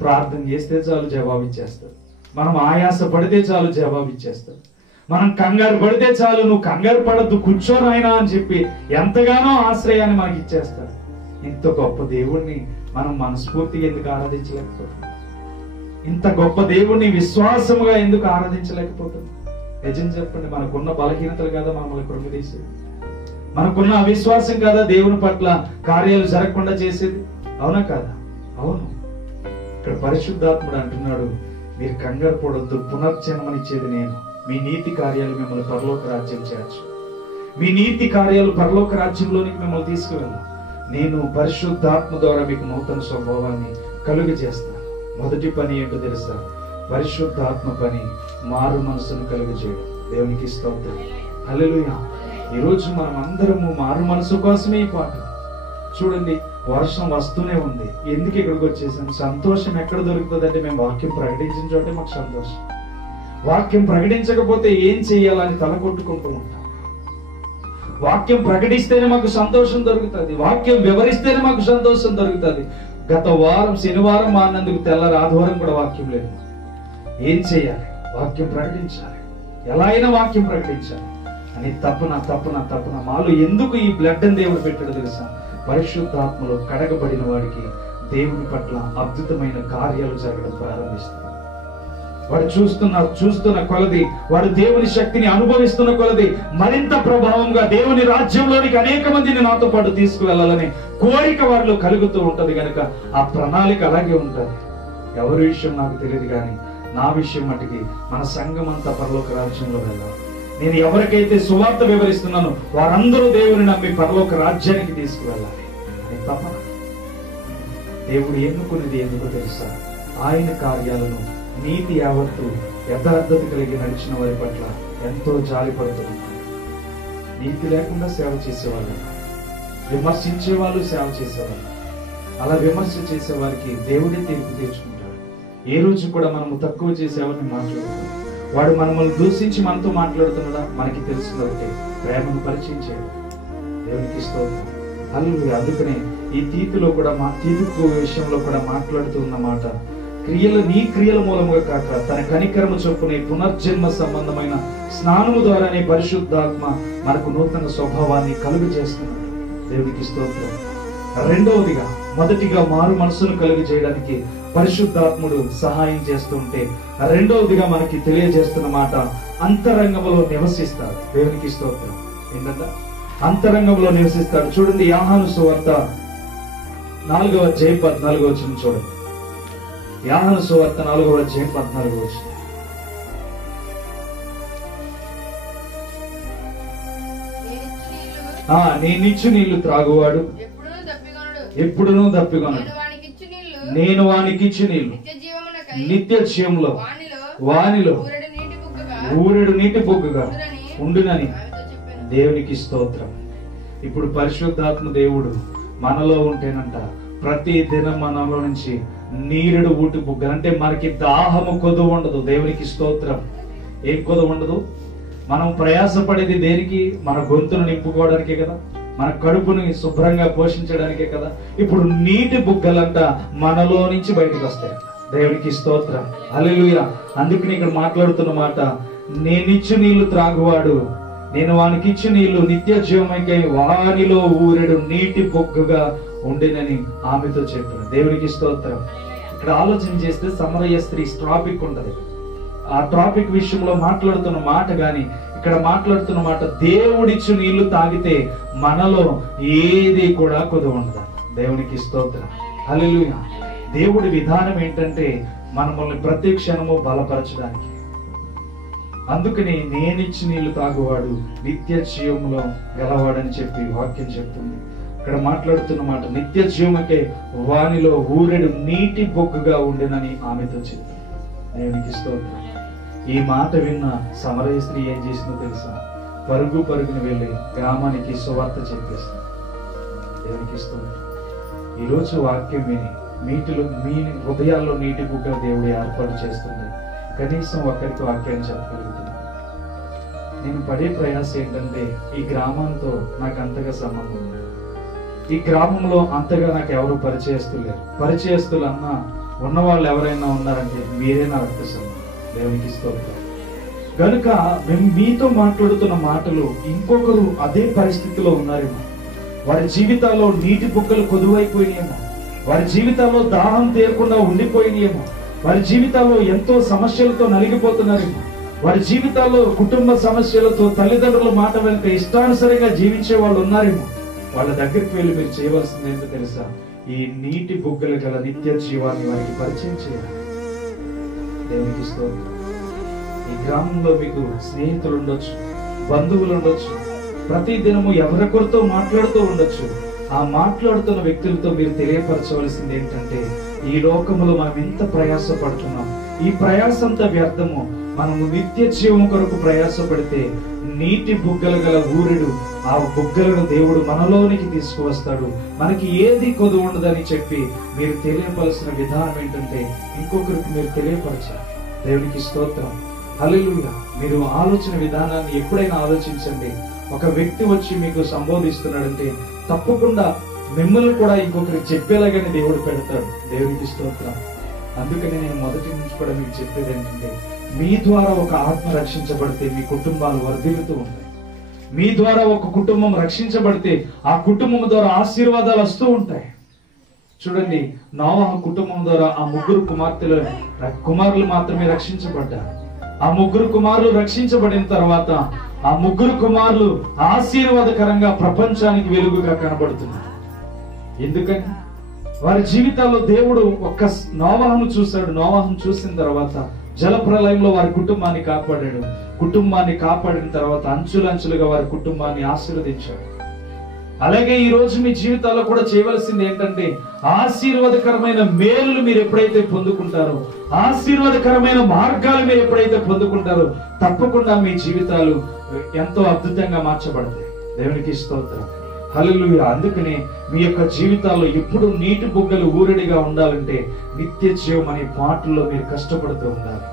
ప్రార్థన చేస్తే చాలు జవాబిచ్చేస్తాడు. మనం ఆయాస పడితే చాలు జవాబిచ్చేస్తాడు. మనం కంగారు పడితే చాలు, నువ్వు కంగారు పడద్దు, కూర్చోనాయనా అని చెప్పి ఎంతగానో ఆశ్రయాన్ని మనకి ఇచ్చేస్తాడు. ఇంత గొప్ప దేవుణ్ణి మనం మనస్ఫూర్తిగా ఎందుకు ఆరాధించలేకపోతున్నాం? ఇంత గొప్ప దేవుణ్ణి విశ్వాసముగా ఎందుకు ఆరాధించలేకపోతున్నాం? నిజం చెప్పండి, మనకున్న బలహీనతలు కదా మమ్మల్ని కృంగదీసేది, మనకున్న అవిశ్వాసం కదా దేవుని పట్ల కార్యాలు జరగకుండా చేసేది, అవునా కాదా? అవును. ఇక్కడ పరిశుద్ధాత్ముడు అంటున్నాడు, మీరు కంగారు పడొద్దు, పునర్జన్మనిచ్చేది నేను. మీ నీతి కార్యాలు మిమ్మల్ని పరలోక రాజ్యం చేర్చు. మీ నీతి కార్యాలు పరలోక రాజ్యంలోనికి మిమ్మల్ని తీసుకువెళ్ళాను. నేను పరిశుద్ధాత్మ ద్వారా మీకు నూతన స్వభావాన్ని కలుగు చేస్తాను. మొదటి పని ఏంటో తెలుసా? పరిశుద్ధాత్మ పని మారు మనసును కలుగు చేయడం. దేవునికి స్తోత్రం. హల్లెలూయా. ఈరోజు మనం అందరము మారు మనసు కోసమే ఈ పాట. చూడండి, వర్షం వస్తూనే ఉంది. ఎందుకు ఇక్కడికి వచ్చేసాం? సంతోషం ఎక్కడ దొరుకుతుంది అంటే మేము వాక్యం ప్రకటించిన చోటే మాకు సంతోషం. వాక్యం ప్రకటించకపోతే ఏం చేయాలని తల కొట్టుకుంటూ ఉంటాం. వాక్యం ప్రకటిస్తేనే మాకు సంతోషం దొరుకుతుంది, వాక్యం వివరిస్తేనే మాకు సంతోషం దొరుకుతుంది. గత వారం శనివారం మాన్నందుకు తెల్లారి ఆదివారం కూడా వాక్యం లేదు. ఏం చేయాలి? వాక్యం ప్రకటించాలి, ఎలా అయినా వాక్యం ప్రకటించాలి అని తప్పున మాలో ఎందుకు ఈ బ్లడ్ అని దేవుడు పెట్టాడు తెలుసా? పరిశుద్ధాత్మలో కడగబడిన వాడికి దేవుని పట్ల అద్భుతమైన కార్యాలు జరగడం ప్రారంభిస్తాడు. వాడు చూస్తున్న కొలది, వాడు దేవుని శక్తిని అనుభవిస్తున్న కొలది మరింత ప్రభావంగా దేవుని రాజ్యంలోనికి అనేక మందిని నాతో పాటు తీసుకువెళ్ళాలనే కోరిక వారిలో కలుగుతూ ఉంటది. కనుక ఆ ప్రణాళిక అలాగే ఉంటది. ఎవరి విషయం నాకు తెలియదు, కానీ నా విషయం మటుకి మన సంఘం అంతా పరలోక రాజ్యంలో వెళ్ళాలి. నేను ఎవరికైతే సువార్త వివరిస్తున్నానో వారందరూ దేవుని నమ్మి పరలోక రాజ్యానికి తీసుకువెళ్ళాలి అని తపన. దేవుడు ఎన్నుకునేది ఎందుకో తెలుసా? ఆయన కార్యాలను, నీతి యావత్తు యథార్థత కలిగి నడిచిన వారి పట్ల ఎంతో జాలి పడుతూ ఉంటాడు. నీతి లేకుండా సేవ చేసేవాళ్ళు, విమర్శించే వాళ్ళు సేవ చేసేవాళ్ళు. అలా విమర్శ చేసే వారికి దేవుడే తీర్పు తీర్చుకుంటాడు. ఏ రోజు కూడా మనము తక్కువ చేసేవారిని మాట్లాడుతాం. వాడు మనల్ని దూషించి మనతో మాట్లాడుతున్నాడా? మనకి తెలిసింది ఒకటే, ప్రేమను పరిచయించాడు. దేవునికి స్తోత్రం. హల్లెలూయా. అందుకనే ఈ తీతులో కూడా తీతు విషయంలో కూడా మాట్లాడుతూ ఉన్న మాట, నీ క్రియల మూలముగా కాక తన కనికరము చొప్పునే పునర్జన్మ సంబంధమైన స్నానము ద్వారానే పరిశుద్ధాత్మ మనకు నూతన స్వభావాన్ని కలుగు చేస్తున్నాడు. దేవునికి స్తోత్రం. రెండవదిగా, మొదటిగా మారు మనసును కలుగు చేయడానికి పరిశుద్ధాత్ముడు సహాయం చేస్తుంటే, రెండవదిగా మనకి తెలియజేస్తున్న మాట, అంతరంగంలో నివసిస్తాడు. దేవునికి స్తోత్రం. ఏంటంట? అంతరంగంలో నివసిస్తాడు. చూడండి, యోహాను సువార్త 4వ అధ్యాయం 14వ వచనం చూడండి. యోహాను సువార్త 4వ అధ్యాయం 14వ వచనం. నేనిచ్చు నీళ్లు త్రాగువాడు ఎప్పుడునూ దప్పికొనడు. నేను వానికిచ్చు నీళ్లు నిత్య జీవములో వానిలో ఊరెడు నీటి బొగ్గుగా ఉండునని. దేవునికి స్తోత్రం. ఇప్పుడు పరిశుద్ధాత్మ దేవుడు మనలో ఉంటేనంట ప్రతి దినం మనలో నుంచి నీరుడు ఊటి బుగ్గలు, అంటే మనకి దాహము కొదువు ఉండదు. దేవునికి స్తోత్రం. ఏం కొదువు ఉండదు? మనం ప్రయాసపడేది దేనికి? మన గొంతును నింపుకోవడానికే కదా, మన కడుపుని శుభ్రంగా పోషించడానికే కదా. ఇప్పుడు నీటి బుగ్గలంట మనలో నుంచి బయటకు వస్తాయి. దేవునికి స్తోత్రం. హల్లెలూయా. అందుకని ఇక్కడ మాట్లాడుతున్న మాట, నేనిచ్చు నీళ్లు త్రాగువాడు, నేను వానికిచ్చు నీళ్లు నిత్య జీవమైకై వానిలో ఊరెడు నీటి బొగ్గుగా ఉండేనని ఆమెతో చెప్పాను. దేవునికి స్తోత్రం. ఇక్కడ ఆలోచన చేస్తే సమరయ స్త్రీ టాపిక్ ఉంటది. ఆ టాపిక్ విషయంలో మాట్లాడుతున్న మాట గాని ఇక్కడ మాట్లాడుతున్న మాట, దేవుడిచ్చు నీళ్లు తాగితే మనలో ఏది కూడా కొదువ ఉండదు. దేవునికి స్తోత్రం. హల్లెలూయా. దేవుడి విధానం ఏంటంటే మనల్ని ప్రతి క్షణము బలపరచడానికి. అందుకని నేనిచ్చి నీళ్లు తాగువాడు నిత్య జీవంలో గలవాడని చెప్పి వాక్యం చెప్తుంది. ఇక్కడ మాట్లాడుతున్న మాట, నిత్య జీవముకే వానిలో ఊరెడు నీటి బొగ్గుగా ఉండేనని ఆమెతో చెప్తుంది. దేవునికి స్తోత్రం. ఈ మాట విన్న సమరయ స్త్రీ ఏం చేసిందో తెలుసా? పరుగున వెళ్ళి గ్రామానికి సువార్త చెప్పేసింది. దేవునికి స్తోత్రం. ఈరోజు వాక్యం విని మీ హృదయాల్లో నీటి బుగ్గ దేవుడు ఏర్పాటు చేస్తుంది. కనీసం ఒక్కరికి వాక్యాన్ని చెప్పగలుగుతుంది. నేను పడే ప్రయాసం ఏంటంటే, ఈ గ్రామంతో నాకు అంతగా సంబంధం ఉంది. ఈ గ్రామంలో అంతగా నాకు ఎవరు పరిచయస్తులు అన్నా ఉన్న వాళ్ళు ఎవరైనా ఉన్నారంటే మీరే నా రక్త సంబంధం. దేవునికి స్తోత్రం. కనుక మేము మీతో మాట్లాడుతున్న మాటలు ఇంకొకరు అదే పరిస్థితిలో ఉన్నారేమో, వారి జీవితాల్లో నీటి బుగ్గలు కొదువైపోయినాయేమో, వారి జీవితాల్లో దాహం తీరకుండా ఉండిపోయినాయేమో, వారి జీవితాల్లో ఎంతో సమస్యలతో నలిగిపోతున్నారేమో, వారి జీవితాల్లో కుటుంబ సమస్యలతో తల్లిదండ్రుల మాట వెనుక ఇష్టానుసరంగా జీవించే వాళ్ళు ఉన్నారేమో. వాళ్ళ దగ్గరికి వెళ్ళి మీరు చేయవలసింది ఏంటో తెలుసా? ఈ నీటి బుగ్గలు గల నిత్య జీవాన్ని వారికి పరిచయం చేయాలి. దేవునికి స్తోత్రం. ఈ గ్రామంలో మీకు స్నేహితులు ఉండొచ్చు, బంధువులు ఉండొచ్చు, ప్రతి దినము ఎవరికొరితో మాట్లాడుతూ ఉండొచ్చు. ఆ మాట్లాడుతున్న వ్యక్తులతో మీరు తెలియపరచవలసింది ఏంటంటే, ఈ లోకములో మనం ఎంత ప్రయాసపడుతున్నాం, ఈ ప్రయాసంతా వ్యర్థము. మనము నిత్య జీవం కొరకు ప్రయాసపడితే నీటి బుగ్గలు గల ఊరుడు, ఆ బుగ్గలను దేవుడు మనలోనికి తీసుకువస్తాడు. మనకి ఏది కొదువు ఉండదని చెప్పి మీరు తెలియపలసిన విధానం ఏంటంటే, ఇంకొకరికి మీరు తెలియపరచాలి. దేవునికి స్తోత్రం. హల్లెలూయా. మీరు ఆలోచన విధానాన్ని ఎప్పుడైనా ఆలోచించండి. ఒక వ్యక్తి వచ్చి మీకు సంబోధిస్తున్నాడంటే తప్పకుండా మిమ్మల్ని కూడా ఇంకొకరికి చెప్పేలాగానే దేవుడు పెడతాడు. దేవునికి స్తోత్రం. అందుకని నేను మొదటి నుంచి కూడా మీకు చెప్పేది ఏంటంటే, మీ ద్వారా ఒక ఆత్మ రక్షించబడితే మీ కుటుంబాలు వర్ధిల్లుతూ ఉంటాయి. మీ ద్వారా ఒక కుటుంబం రక్షించబడితే ఆ కుటుంబం ద్వారా ఆశీర్వాదాలు వస్తూ ఉంటాయి. చూడండి, నోవహు కుటుంబం ద్వారా ఆ ముగ్గురు కుమారులు మాత్రమే రక్షించబడ్డారు. ఆ ముగ్గురు కుమారులు రక్షించబడిన తర్వాత ఆ ముగ్గురు కుమారులు ఆశీర్వాదకరంగా ప్రపంచానికి వెలుగుగా కనబడుతున్నారు. ఎందుకని? వారి జీవితాల్లో దేవుడు ఒక్క నోవహును చూశాడు. నోవహును చూసిన తర్వాత జల ప్రళయంలో వారి కుటుంబాన్ని కాపాడాడు. కుటుంబాన్ని కాపాడిన తర్వాత అంచులంచులుగా వారి కుటుంబాన్ని ఆశీర్వదించాడు. అలాగే ఈ రోజు మీ జీవితాల్లో కూడా చేయవలసింది ఏంటంటే, ఆశీర్వాదకరమైన మేలులు మీరు ఎప్పుడైతే పొందుకుంటారో, ఆశీర్వాదకరమైన మార్గాలు మీరు ఎప్పుడైతే పొందుకుంటారో, తప్పకుండా మీ జీవితాలు ఎంతో అద్భుతంగా మార్చబడతాయి. దేవునికి స్తోత్రం. హల్లెలూయా. అందుకనే మీ యొక్క జీవితాల్లో ఎప్పుడు నీటి బుగ్గలు ఊరడిగా ఉండాలంటే నిత్య జీవం అనే పాటల్లో మీరు కష్టపడుతూ ఉండాలి.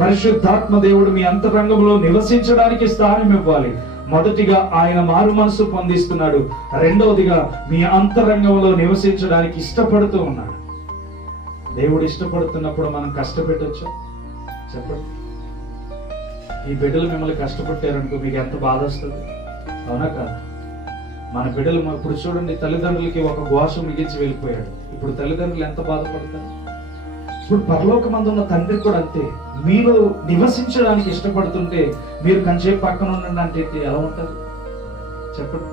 పరిశుద్ధాత్మ దేవుడు మీ అంతరంగంలో నివసించడానికి స్థానం ఇవ్వాలి. మొదటిగా ఆయన మారు మనసు పొందిస్తున్నాడు. రెండవదిగా మీ అంతరంగంలో నివసించడానికి ఇష్టపడుతూ ఉన్నాడు. దేవుడు ఇష్టపడుతున్నప్పుడు మనం కష్టపెట్టొచ్చు? చెప్పండి. ఈ బిడ్డలు మిమ్మల్ని కష్టపెట్టారనుకో మీకు ఎంత బాధ వస్తుంది? అవునా కాదు? మన బిడ్డలు ఇప్పుడు చూడండి, తల్లిదండ్రులకి ఒక ఘోష మిగిల్చి వెళ్ళిపోయాడు. ఇప్పుడు తల్లిదండ్రులు ఎంత బాధపడతారు? ఇప్పుడు పరలోకమందున్న తండ్రి కూడా అంతే. మీరు నివసించడానికి ఇష్టపడుతుంటే మీరు కంచేపు పక్కన ఉండండి అంటే ఎలా ఉంటుంది చెప్పండి?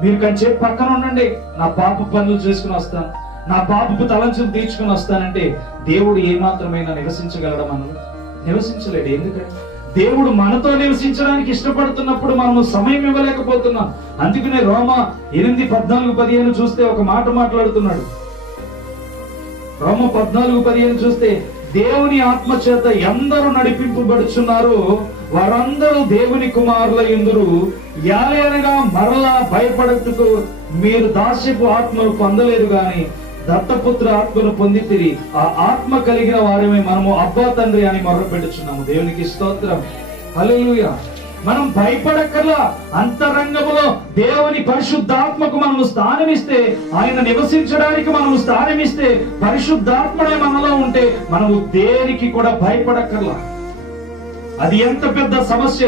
మీరు కంచేపు పక్కన ఉండండి, నా పాప పనులు చేసుకుని వస్తాను, నా పాపకు తలంచులు తీర్చుకుని వస్తానంటే దేవుడు ఏమాత్రమైనా నివసించగలడా? మనం నివసించలేడు. ఎందుకంటే దేవుడు మనతో నివసించడానికి ఇష్టపడుతున్నప్పుడు మనము సమయం ఇవ్వలేకపోతున్నాం. అందుకనే రోమా 8:14-15 చూస్తే ఒక మాట మాట్లాడుతున్నాడు. రోమా 14:15 చూస్తే, దేవుని ఆత్మ చేత ఎందరూ నడిపింపబడుచున్నారో వారందరూ దేవుని కుమారుల యందురు. యాలనగా మరలా భయపడటకు మీరు దాస్యపు ఆత్మను పొందలేదు గాని దత్తపుత్ర ఆత్మను పొందితిరి, ఆ ఆత్మ కలిగిన వారమే మనము అబ్బా తండ్రి అని మొర్రపెట్టుచున్నాము. దేవునికి స్తోత్రం. హల్లెలూయా. మనం భయపడక్కర్లా. అంతరంగములో దేవుని పరిశుద్ధాత్మకు మనము స్థానమిస్తే, ఆయన నివసించడానికి మనము స్థానమిస్తే, పరిశుద్ధాత్మడే మనలో ఉంటే మనము దేనికి కూడా భయపడక్కర్లా. అది ఎంత పెద్ద సమస్య,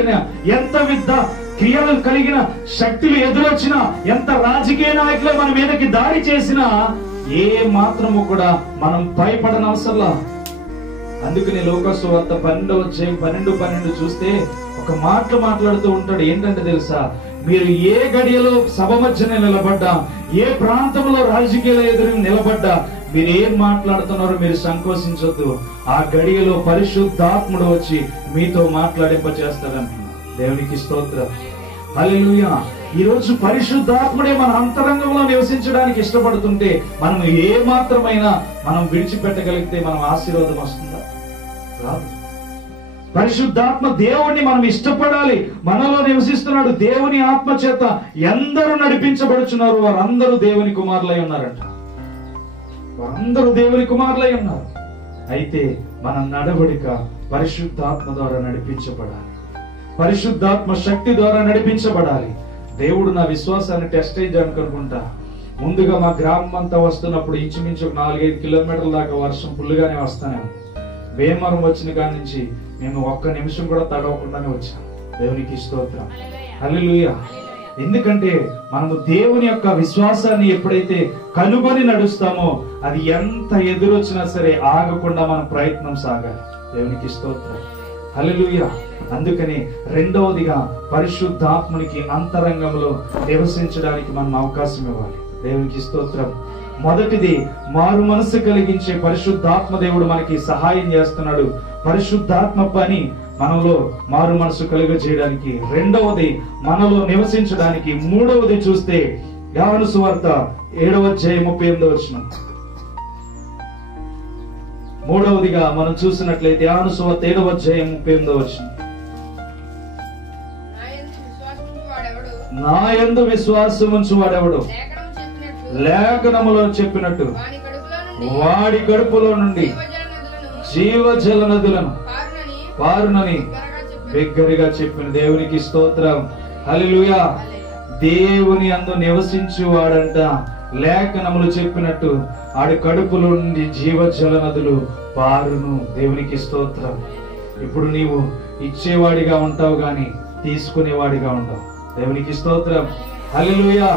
ఎంత పెద్ద క్రియలు కలిగిన శక్తులు ఎదురొచ్చినా, ఎంత రాజకీయ నాయకులు మన మీదకి దాడి చేసినా ఏ మాత్రము కూడా మనం భయపడనవసరంలా. అందుకని లోకాసు వార్త 12:12 చూస్తే ఒక మాట్లాడుతూ ఉంటాడు. ఏంటంటే తెలుసా, మీరు ఏ గడియలో సభ మధ్యనే నిలబడ్డా, ఏ ప్రాంతంలో రాజకీయాల ఎదురు నిలబడ్డా, మీరు ఏం మాట్లాడుతున్నారో మీరు సంకోచించొద్దు. ఆ గడియలో పరిశుద్ధాత్ముడు వచ్చి మీతో మాట్లాడింపచేస్తాడంటున్నాడు. దేవునికి స్తోత్రం. హల్లెలూయా. ఈ రోజు పరిశుద్ధాత్ముడే మన అంతరంగంలో నివసించడానికి ఇష్టపడుతుంటే, మనం ఏ మాత్రమైనా మనం విడిచిపెట్టగలిగితే మనం ఆశీర్వాదం వస్తుందా? రాదు. పరిశుద్ధాత్మ దేవుణ్ణి మనం ఇష్టపడాలి. మనలో నివసిస్తున్నాడు. దేవుని ఆత్మ చేత ఎందరూ నడిపించబడుచున్నారు వారందరూ దేవుని కుమారులై ఉన్నారంట. వారందరూ దేవుని కుమారులై ఉన్నారు. అయితే మన నడవడిక పరిశుద్ధాత్మ ద్వారా నడిపించబడాలి. పరిశుద్ధాత్మ శక్తి ద్వారా నడిపించబడాలి. దేవుడు నా విశ్వాసాన్ని టెస్ట్ చేయడానికి అనుకుంటా. ముందుగా మా గ్రామం అంతా వస్తున్నప్పుడు ఇంచుమించు 4-5 కిలోమీటర్ల దాకా వర్షం ఫుల్గానే వస్తానే ఉంది. వేమరం వచ్చిన కాడి నుంచి మేము ఒక్క నిమిషం కూడా తడవకుండానే వచ్చాం. దేవునికి స్తోత్రం. హల్లెలూయా. ఎందుకంటే మనము దేవుని యొక్క విశ్వాసాన్ని ఎప్పుడైతే కనుగొని నడుస్తామో, అది ఎంత ఎదురొచ్చినా సరే ఆగకుండా మన ప్రయత్నం సాగాలి. దేవునికి స్తోత్రం. హల్లెలూయా. అందుకని రెండవదిగా పరిశుద్ధాత్మునికి అంతరంగంలో నివసించడానికి మనం అవకాశం ఇవ్వాలి. దేవునికి స్తోత్రం. మొదటిది మారు మనసు కలిగించే పరిశుద్ధాత్మ దేవుడు మనకి సహాయం చేస్తున్నాడు. పరిశుద్ధాత్మ పని మనలో మారు మనసు కలుగజేయడానికి. రెండవది మనలో నివసించడానికి. మూడవది చూస్తే యోహాను సువార్త 7:38. మూడవదిగా మనం చూసినట్లయితే యోహాను సువార్త 7:38. నా యందు విశ్వాసం ఉంచు వాడెవడు లేఖనములో చెప్పినట్టు వాడి కడుపులో నుండి జీవజల నదులను పారునని బిగ్గరగా చెప్పిన. దేవునికి స్తోత్రం. హల్లెలూయా. దేవుని యందు నివసించు వాడంట లేఖనములు చెప్పినట్టు ఆడి కడుపులో నుండి జీవజల నదులు పారును. దేవునికి స్తోత్రం. ఇప్పుడు నీవు ఇచ్చేవాడిగా ఉంటావు గాని తీసుకునేవాడిగా ఉండవు. దేవునికి స్తోత్రం. హల్లెలూయా.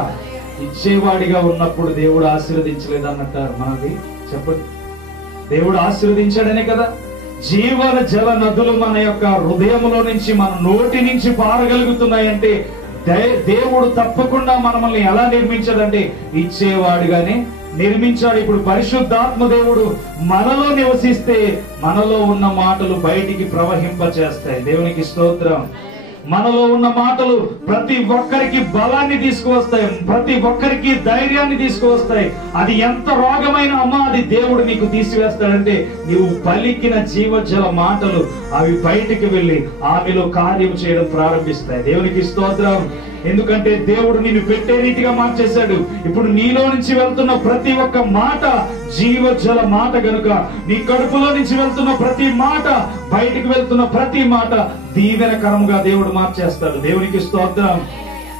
ఇచ్చేవాడిగా ఉన్నప్పుడు దేవుడు ఆశీర్వదించలేదన్నట్టారు. మనది చెప్పండి. దేవుడు ఆశీర్వదించాడనే కదా. జీవన జల నదులు మన యొక్క హృదయంలో నుంచి, మన నోటి నుంచి పారగలుగుతున్నాయంటే దేవుడు తప్పకుండా మనల్ని ఎలా నిర్మించాడంటే ఇచ్చేవాడిగానే నిర్మించాడు. ఇప్పుడు పరిశుద్ధాత్మ దేవుడు మనలో నివసిస్తే మనలో ఉన్న మాటలు బయటికి ప్రవహింపచేస్తాయి. దేవునికి స్తోత్రం. మనలో ఉన్న మాటలు ప్రతి ఒక్కరికి బలాన్ని తీసుకువస్తాయి, ప్రతి ఒక్కరికి ధైర్యాన్ని తీసుకువస్తాయి. అది ఎంత రోగమైన అమ్మా, అది దేవుడు నీకు తీసివేస్తాడంటే నీవు పలికిన జీవజల మాటలు అవి బయటికి వెళ్ళి ఆమెలో కార్యం చేయడం ప్రారంభిస్తాయి. దేవునికి స్తోత్రం. ఎందుకంటే దేవుడు నిన్ను పెట్టే రీతిగా మార్చేశాడు. ఇప్పుడు నీలో నుంచి వెళ్తున్న ప్రతి ఒక్క మాట జీవజల మాట గనుక నీ కడుపులో నుంచి వెళ్తున్న ప్రతి మాట, బయటికి వెళ్తున్న ప్రతి మాట దీవెనకరముగా దేవుడు మార్చేస్తాడు. దేవునికి స్తోత్రం.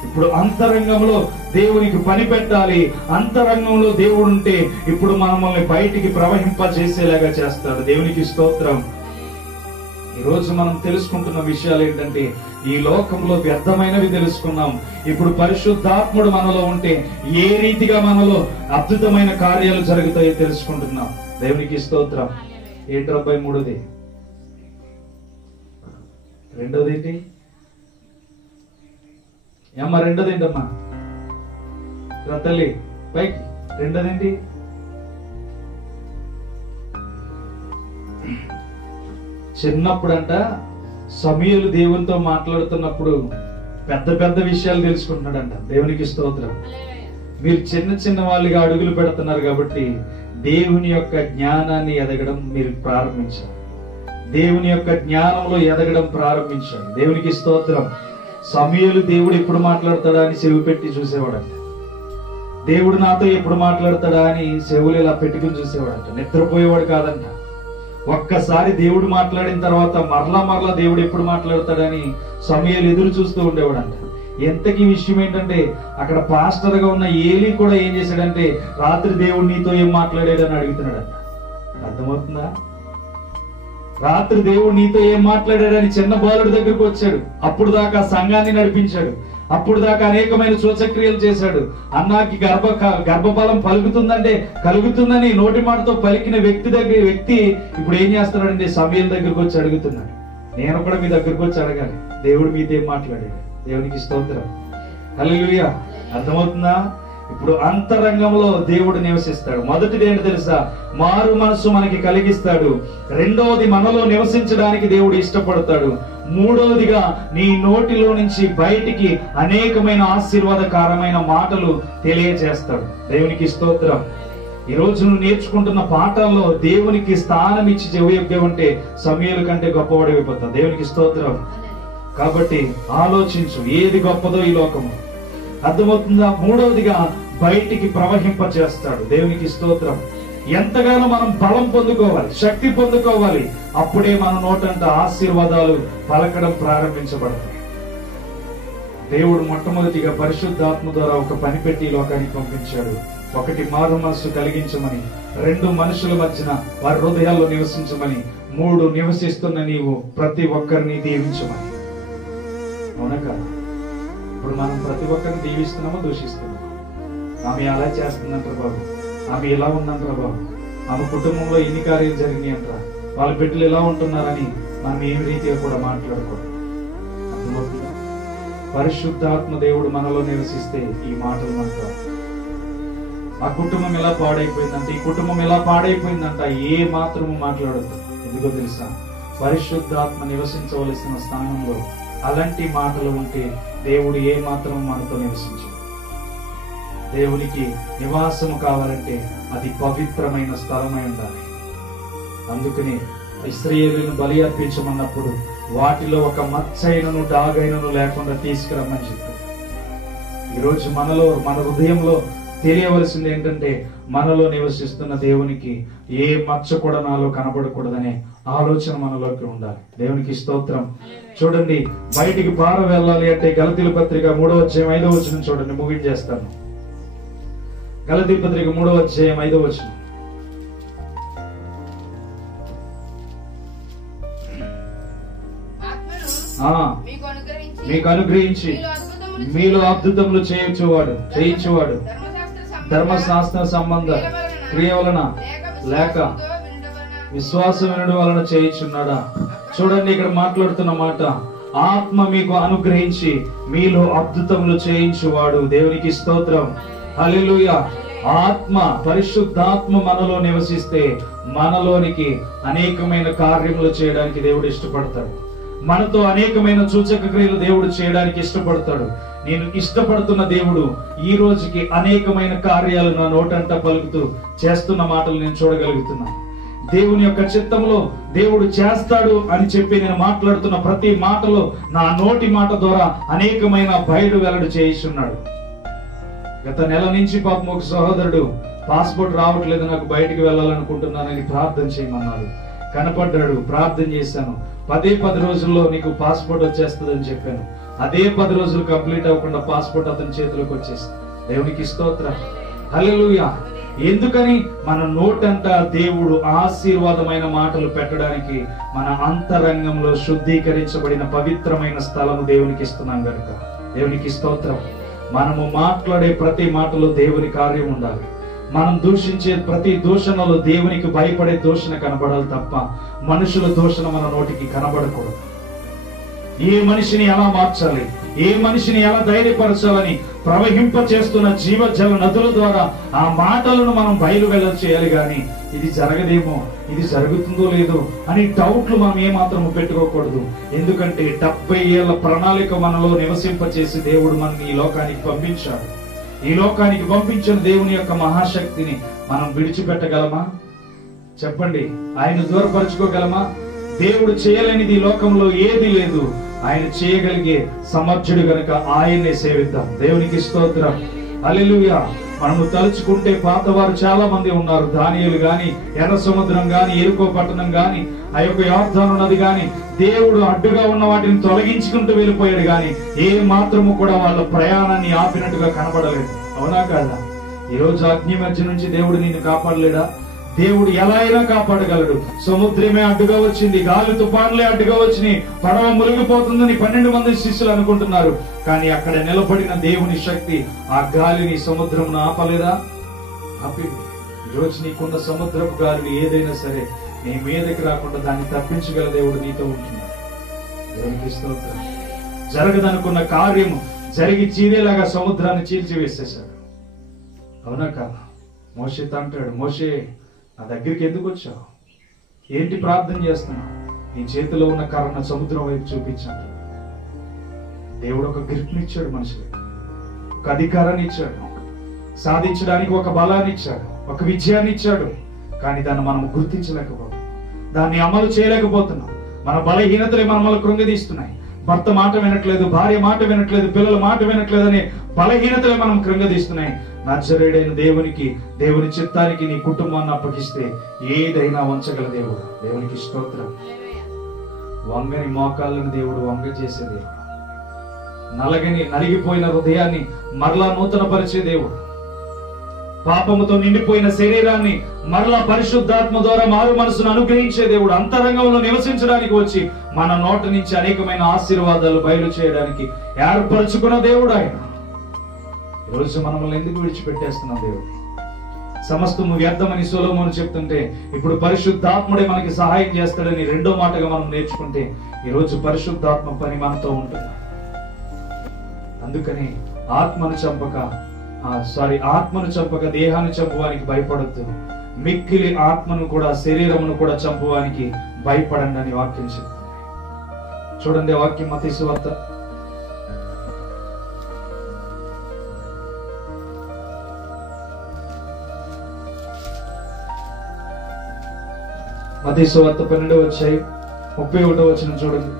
ఇప్పుడు అంతరంగంలో దేవునికి పని పెట్టాలి. అంతరంగంలో దేవుడు ఉంటే ఇప్పుడు మనల్ని బయటికి ప్రవహింపజేసేలాగా చేస్తాడు. దేవునికి స్తోత్రం. ఈ రోజు మనం తెలుసుకుంటున్న విషయాలు ఏంటంటే, ఈ లోకంలో వ్యర్థమైనవి తెలుసుకున్నాం. ఇప్పుడు పరిశుద్ధాత్ముడు మనలో ఉంటే ఏ రీతిగా మనలో అద్భుతమైన కార్యాలు జరుగుతాయో తెలుసుకుంటున్నాం. దేవునికి స్తోత్రం. 7:3. రెండోది ఏంటి అమ్మా? రెండోది ఏంటమ్మా? తల్లి పైకి. రెండోదేంటి? చిన్నప్పుడంట సమూయేలు దేవునితో మాట్లాడుతున్నప్పుడు పెద్ద పెద్ద విషయాలు తెలుసుకుంటున్నాడంట. దేవునికి స్తోత్రం. మీరు చిన్న చిన్న వాళ్ళుగా అడుగులు పెడుతున్నారు కాబట్టి దేవుని యొక్క జ్ఞానాన్ని ఎదగడం మీరు ప్రారంభించారు. దేవుని యొక్క జ్ఞానంలో ఎదగడం ప్రారంభించాడు. దేవునికి స్తోత్రం. సమూయేలు దేవుడు ఎప్పుడు మాట్లాడతాడా అని చెవి పెట్టి చూసేవాడంట. దేవుడు నాతో ఎప్పుడు మాట్లాడతాడా అని చెవులు ఇలా పెట్టుకుని చూసేవాడంట. నిద్రపోయేవాడు కాదంట. ఒక్కసారి దేవుడు మాట్లాడిన తర్వాత మరలా దేవుడు ఎప్పుడు మాట్లాడతాడని సమయాలు ఎదురు చూస్తూ ఉండేవాడంట. ఎంతకీ విషయం ఏంటంటే అక్కడ పాస్టర్ గా ఉన్న ఏలీ కూడా ఏం చేశాడంటే రాత్రి దేవుడు నీతో ఏం మాట్లాడాడని అడుగుతున్నాడంట. అర్థమవుతుందా? రాత్రి దేవుడు నీతో ఏం మాట్లాడాడని చిన్న బాలుడి దగ్గరకు వచ్చాడు. అప్పుడు దాకా సంఘాన్ని నడిపించాడు. అప్పుడు దాకా అనేకమైన సూచక్రియలు చేశాడు. అన్నాకి గర్భఫలం పలుకుతుందంటే కలుగుతుందని నోటి మాటతో పలికిన వ్యక్తి ఇప్పుడు ఏం చేస్తున్నాడంటే సమయం దగ్గరకు వచ్చి అడుగుతున్నాడు. నేను కూడా మీ దగ్గరకు వచ్చి అడగాలి, దేవుడు మీతో ఏం మాట్లాడాడు? దేవునికి స్తోత్రం, హల్లెలూయా. అర్థమవుతుందా? ఇప్పుడు అంతరంగంలో దేవుడు నివసిస్తాడు. మొదటిది ఏంటి తెలుసా? మారు మనసు మనకి కలిగిస్తాడు. రెండవది మనలో నివసించడానికి దేవుడు ఇష్టపడతాడు. మూడవదిగా నీ నోటిలో నుంచి బయటికి అనేకమైన ఆశీర్వాదకరమైన మాటలు తెలియజేస్తాడు. దేవునికి స్తోత్రం. ఈ రోజు నువ్వు నేర్చుకుంటున్న పాఠాల్లో దేవునికి స్థానం ఇచ్చి చెవియొగ్గా ఉంటే సమయాల కంటే గొప్పవాడైపోతావు. దేవునికి స్తోత్రం. కాబట్టి ఆలోచించు, ఏది గొప్పదో ఈ లోకము. అర్థమవుతుందా? మూడవదిగా బయటికి ప్రవహింప చేస్తాడు. దేవునికి స్తోత్రం. ఎంతగానో మనం బలం పొందుకోవాలి, శక్తి పొందుకోవాలి. అప్పుడే మన నోటంట ఆశీర్వాదాలు పలకడం ప్రారంభించబడతాయి. దేవుడు మొట్టమొదటిగా పరిశుద్ధాత్మ ద్వారా ఒక పని పెట్టి లోకానికి పంపించాడు. ఒకటి, మారు మనసు కలిగించమని. రెండు, మనుషుల మధ్యన వారి హృదయాల్లో నివసించమని. మూడు, నివసిస్తున్న నీవు ప్రతి ఒక్కరిని దీవించమని. అవునా కాదు? ఇప్పుడు మనం ప్రతి ఒక్కరిని దీవిస్తున్నామో దూషిస్తున్నామా? ఆమె అలా చేస్తుందంటారు బాబు, ఆమె ఇలా ఉందంటారా బాబు, ఆమె కుటుంబంలో ఎన్ని కార్యాలు జరిగినాయి అంటారా, వాళ్ళ బిడ్డలు ఎలా ఉంటున్నారని మనం ఏమి రీతిగా కూడా మాట్లాడకూడదు. అర్థమవుతుందా? పరిశుద్ధాత్మ దేవుడు మనలో నివసిస్తే ఈ మాటలు మనకు ఆ కుటుంబం ఎలా పాడైపోయిందంట, ఈ కుటుంబం ఎలా పాడైపోయిందంట ఏ మాత్రము మాట్లాడద్దు. ఎందుకో తెలుసా? పరిశుద్ధాత్మ నివసించవలసిన స్థానంలో అలాంటి మాటలు ఉంటే దేవుడు ఏ మాత్రం మనతో నివసించు. దేవునికి నివాసము కావాలంటే అది పవిత్రమైన స్థలమై ఉండాలి. అందుకని ఇశ్రాయేలును బలి అర్పించమన్నప్పుడు వాటిలో ఒక మచ్చైనను డాగైనను లేకుండా తీసుకురమ్మని చెప్పారు. ఈరోజు మనలో, మన హృదయంలో తెలియవలసింది ఏంటంటే మనలో నివసిస్తున్న దేవునికి ఏ మచ్చ కూడా నాలో కనబడకూడదనే ఆలోచన మనలోకి ఉండాలి. దేవునికి స్తోత్రం. చూడండి, బయటికి పార వెళ్ళాలి అంటే గలతీయుల పత్రిక 3వ అధ్యాయం 5వ వచనం చూడండి, ముగించేస్తాను. గలతీయుల పత్రిక 3వ అధ్యాయం 5వ వచనం. మీకు అనుగ్రహించి మీలో అద్భుతములు చేయించువాడు ధర్మశాస్త్ర సంబంధ క్రియ వలన లేక విశ్వాసం వినడం వలన చేయించున్నాడా? చూడండి, ఇక్కడ మాట్లాడుతున్న మాట, ఆత్మ మీకు అనుగ్రహించి మీలో అద్భుతములు చేయించువాడు. దేవునికి స్తోత్రం, హల్లెలూయా. ఆత్మ, పరిశుద్ధాత్మ మనలో నివసిస్తే మనలోనికి అనేకమైన కార్యములు చేయడానికి దేవుడు ఇష్టపడతాడు. మనతో అనేకమైన సూచక క్రియలు దేవుడు చేయడానికి ఇష్టపడతాడు. నేను ఇష్టపడుతున్న దేవుడు ఈ రోజుకి అనేకమైన కార్యాలు నా నోటంట పలుకుతూ చేస్తున్న మాటలు నేను చూడగలుగుతున్నాను. దేవుని యొక్క చిత్తంలో దేవుడు చేస్తాడు అని చెప్పి నేను మాట్లాడుతున్న ప్రతి మాటలో నా నోటి మాట ద్వారా అనేకమైన బయలు వెల్లడి చేయిస్తున్నాడు. గత నెల నుంచి పాపం ఒక సహోదరుడు పాస్పోర్ట్ రావట్లేదు, నాకు బయటికి వెళ్ళాలనుకుంటున్నానని ప్రార్థన చేయమన్నాడు. కనపడ్డాడు, ప్రార్థన చేశాను. 10 రోజుల్లో నీకు పాస్పోర్ట్ వచ్చేస్తుంది అని చెప్పాను. అదే 10 రోజులు కంప్లీట్ అవ్వకుండా పాస్పోర్ట్ అతని చేతిలోకి వచ్చేసింది. దేవునికి స్తోత్రం, హల్లెలూయా. ఎందుకని? మన నోటంతా దేవుడు ఆశీర్వాదమైన మాటలు పెట్టడానికి మన అంతరంగంలో శుద్ధీకరించబడిన పవిత్రమైన స్థలము దేవునికి ఇస్తున్నాం కనుక దేవునికి స్తోత్రం. మనము మాట్లాడే ప్రతి మాటలో దేవుని కార్యం ఉండాలి. మనం దూషించే ప్రతి దూషణలో దేవునికి భయపడే దూషణ కనబడాలి తప్ప మనుషుల దూషణ మన నోటికి కనబడకూడదు. ఏ మనిషిని ఎలా మార్చాలి, ఏ మనిషిని ఎలా ధైర్యపరచాలని ప్రవహింప చేస్తున్న జీవజల నదుల ద్వారా ఆ మాటలను మనం బయలు వెళ్ళ చేయాలి. గాని ఇది జరగదేమో, ఇది జరుగుతుందో లేదో అని డౌట్లు మనం ఏమాత్రము పెట్టుకోకూడదు. ఎందుకంటే 70 ఏళ్ల ప్రణాళిక మనలో నివసింపచేసి దేవుడు మనల్ని ఈ లోకానికి పంపించాడు. ఈ లోకానికి పంపించిన దేవుని యొక్క మహాశక్తిని మనం విడిచిపెట్టగలమా? చెప్పండి, ఆయన దూరపరచుకోగలమా? దేవుడు చేయలేనిది ఈ లోకంలో ఏది లేదు. ఆయన చేయగలిగే సమర్థుడు గనుక ఆయన్నే సేవిద్దాం. దేవునికి స్తోత్రం, హల్లెలూయా. మనము తలుచుకుంటే పాతవారు చాలా మంది ఉన్నారు. దానియేలు గాని, ఎర్ర సముద్రం గాని, ఎరుకో పట్టణం గాని, ఆ యొక్క యోర్దాను నది గాని, దేవుడు అడ్డుగా ఉన్న వాటిని తొలగించుకుంటూ వెళ్ళిపోయాడు గాని ఏ మాత్రము కూడా వాళ్ళ ప్రయాణాన్ని ఆపినట్టుగా కనబడలేదు. అవునా కాదా? ఈ రోజు అగ్ని మధ్య నుంచి దేవుడు నిన్ను కాపాడలేడా? దేవుడు ఎలా అయినా కాపాడగలడు. సముద్రమే అడ్డుగా వచ్చింది, గాలి తుఫాన్లే అడ్డుగా వచ్చినాయి, పడవ మునిగిపోతుందని 12 మంది శిష్యులు అనుకుంటున్నారు. కానీ అక్కడ నిలబడిన దేవుని శక్తి ఆ గాలిని సముద్రం ఆపలేదా? ఆపింది. ఈరోజు నీకున్న సముద్రపు గాలిని ఏదైనా సరే నీ మీదకి రాకుండా దాన్ని తప్పించగల దేవుడు నీతో ఉంటున్నాడు. దేవునికి స్తోత్రం. జరగదనుకున్న కార్యము జరిగి చీరేలాగా సముద్రాన్ని చీల్చివేసేశాడు. అవునా కాదా? మోషేతో అంటాడు, మోషే నా దగ్గరికి ఎందుకు వచ్చావు? ఏంటి ప్రార్థన చేస్తున్నావు? నీ చేతిలో ఉన్న కర్రను సముద్రం వైపు చూపించాడు. దేవుడు ఒక గ్రిప్నిచ్చాడు, మనుషులకు ఒక అధికారాన్ని ఇచ్చాడు, సాధించడానికి ఒక బలాన్ని ఇచ్చాడు, ఒక విజయాన్ని ఇచ్చాడు. కానీ దాన్ని మనం గుర్తించలేకపోతున్నాం, దాన్ని అమలు చేయలేకపోతున్నాం. మన బలహీనతలే మనల్ని కృంగదీస్తున్నాయి. భర్త మాట వినట్లేదు, భార్య మాట వినట్లేదు, పిల్లల మాట వినట్లేదు అనే బలహీనతలే మనం కృంగదీస్తున్నాయి. నజరేయుడైన దేవునికి, దేవుని చిత్తానికి నీ కుటుంబాన్ని అప్పగిస్తే ఏదైనా వంచగల దేవుడు. దేవునికి స్తోత్రం. వంగని మోకాళ్ళని దేవుడు వంగ చేసే దేవుడు. నలిగిపోయిన హృదయాన్ని మరలా నూతన పరిచే దేవుడు. పాపముతో నిండిపోయిన శరీరాన్ని మరలా పరిశుద్ధాత్మ ద్వారా మారు మనసును అనుగ్రహించే దేవుడు. అంతరంగంలో నివసించడానికి వచ్చి మన నోటి నుంచి అనేకమైన ఆశీర్వాదాలు బయలు చేయడానికి ఏర్పరచుకున్న దేవుడు ఆయన. ఈరోజు మనల్ని ఎందుకు విడిచిపెట్టేస్తున్నాం? దేవుడు సమస్తము వ్యర్థమని సొలొమోను చెప్తుంటే ఇప్పుడు పరిశుద్ధాత్ముడే మనకి సహాయం చేస్తాడని రెండో మాటగా మనం నేర్చుకుంటే ఈరోజు పరిశుద్ధాత్మ పని మనతో ఉంటుంది. అందుకని ఆత్మను చంపక దేహాన్ని చంపువానికి భయపడొద్దు, మిక్కిలి ఆత్మను కూడా శరీరమును కూడా చంపువానికి భయపడండి అని వాక్యం చెప్తుంది. చూడండి వాక్యం మత్తయి సువార్త 12:31 చూడండి.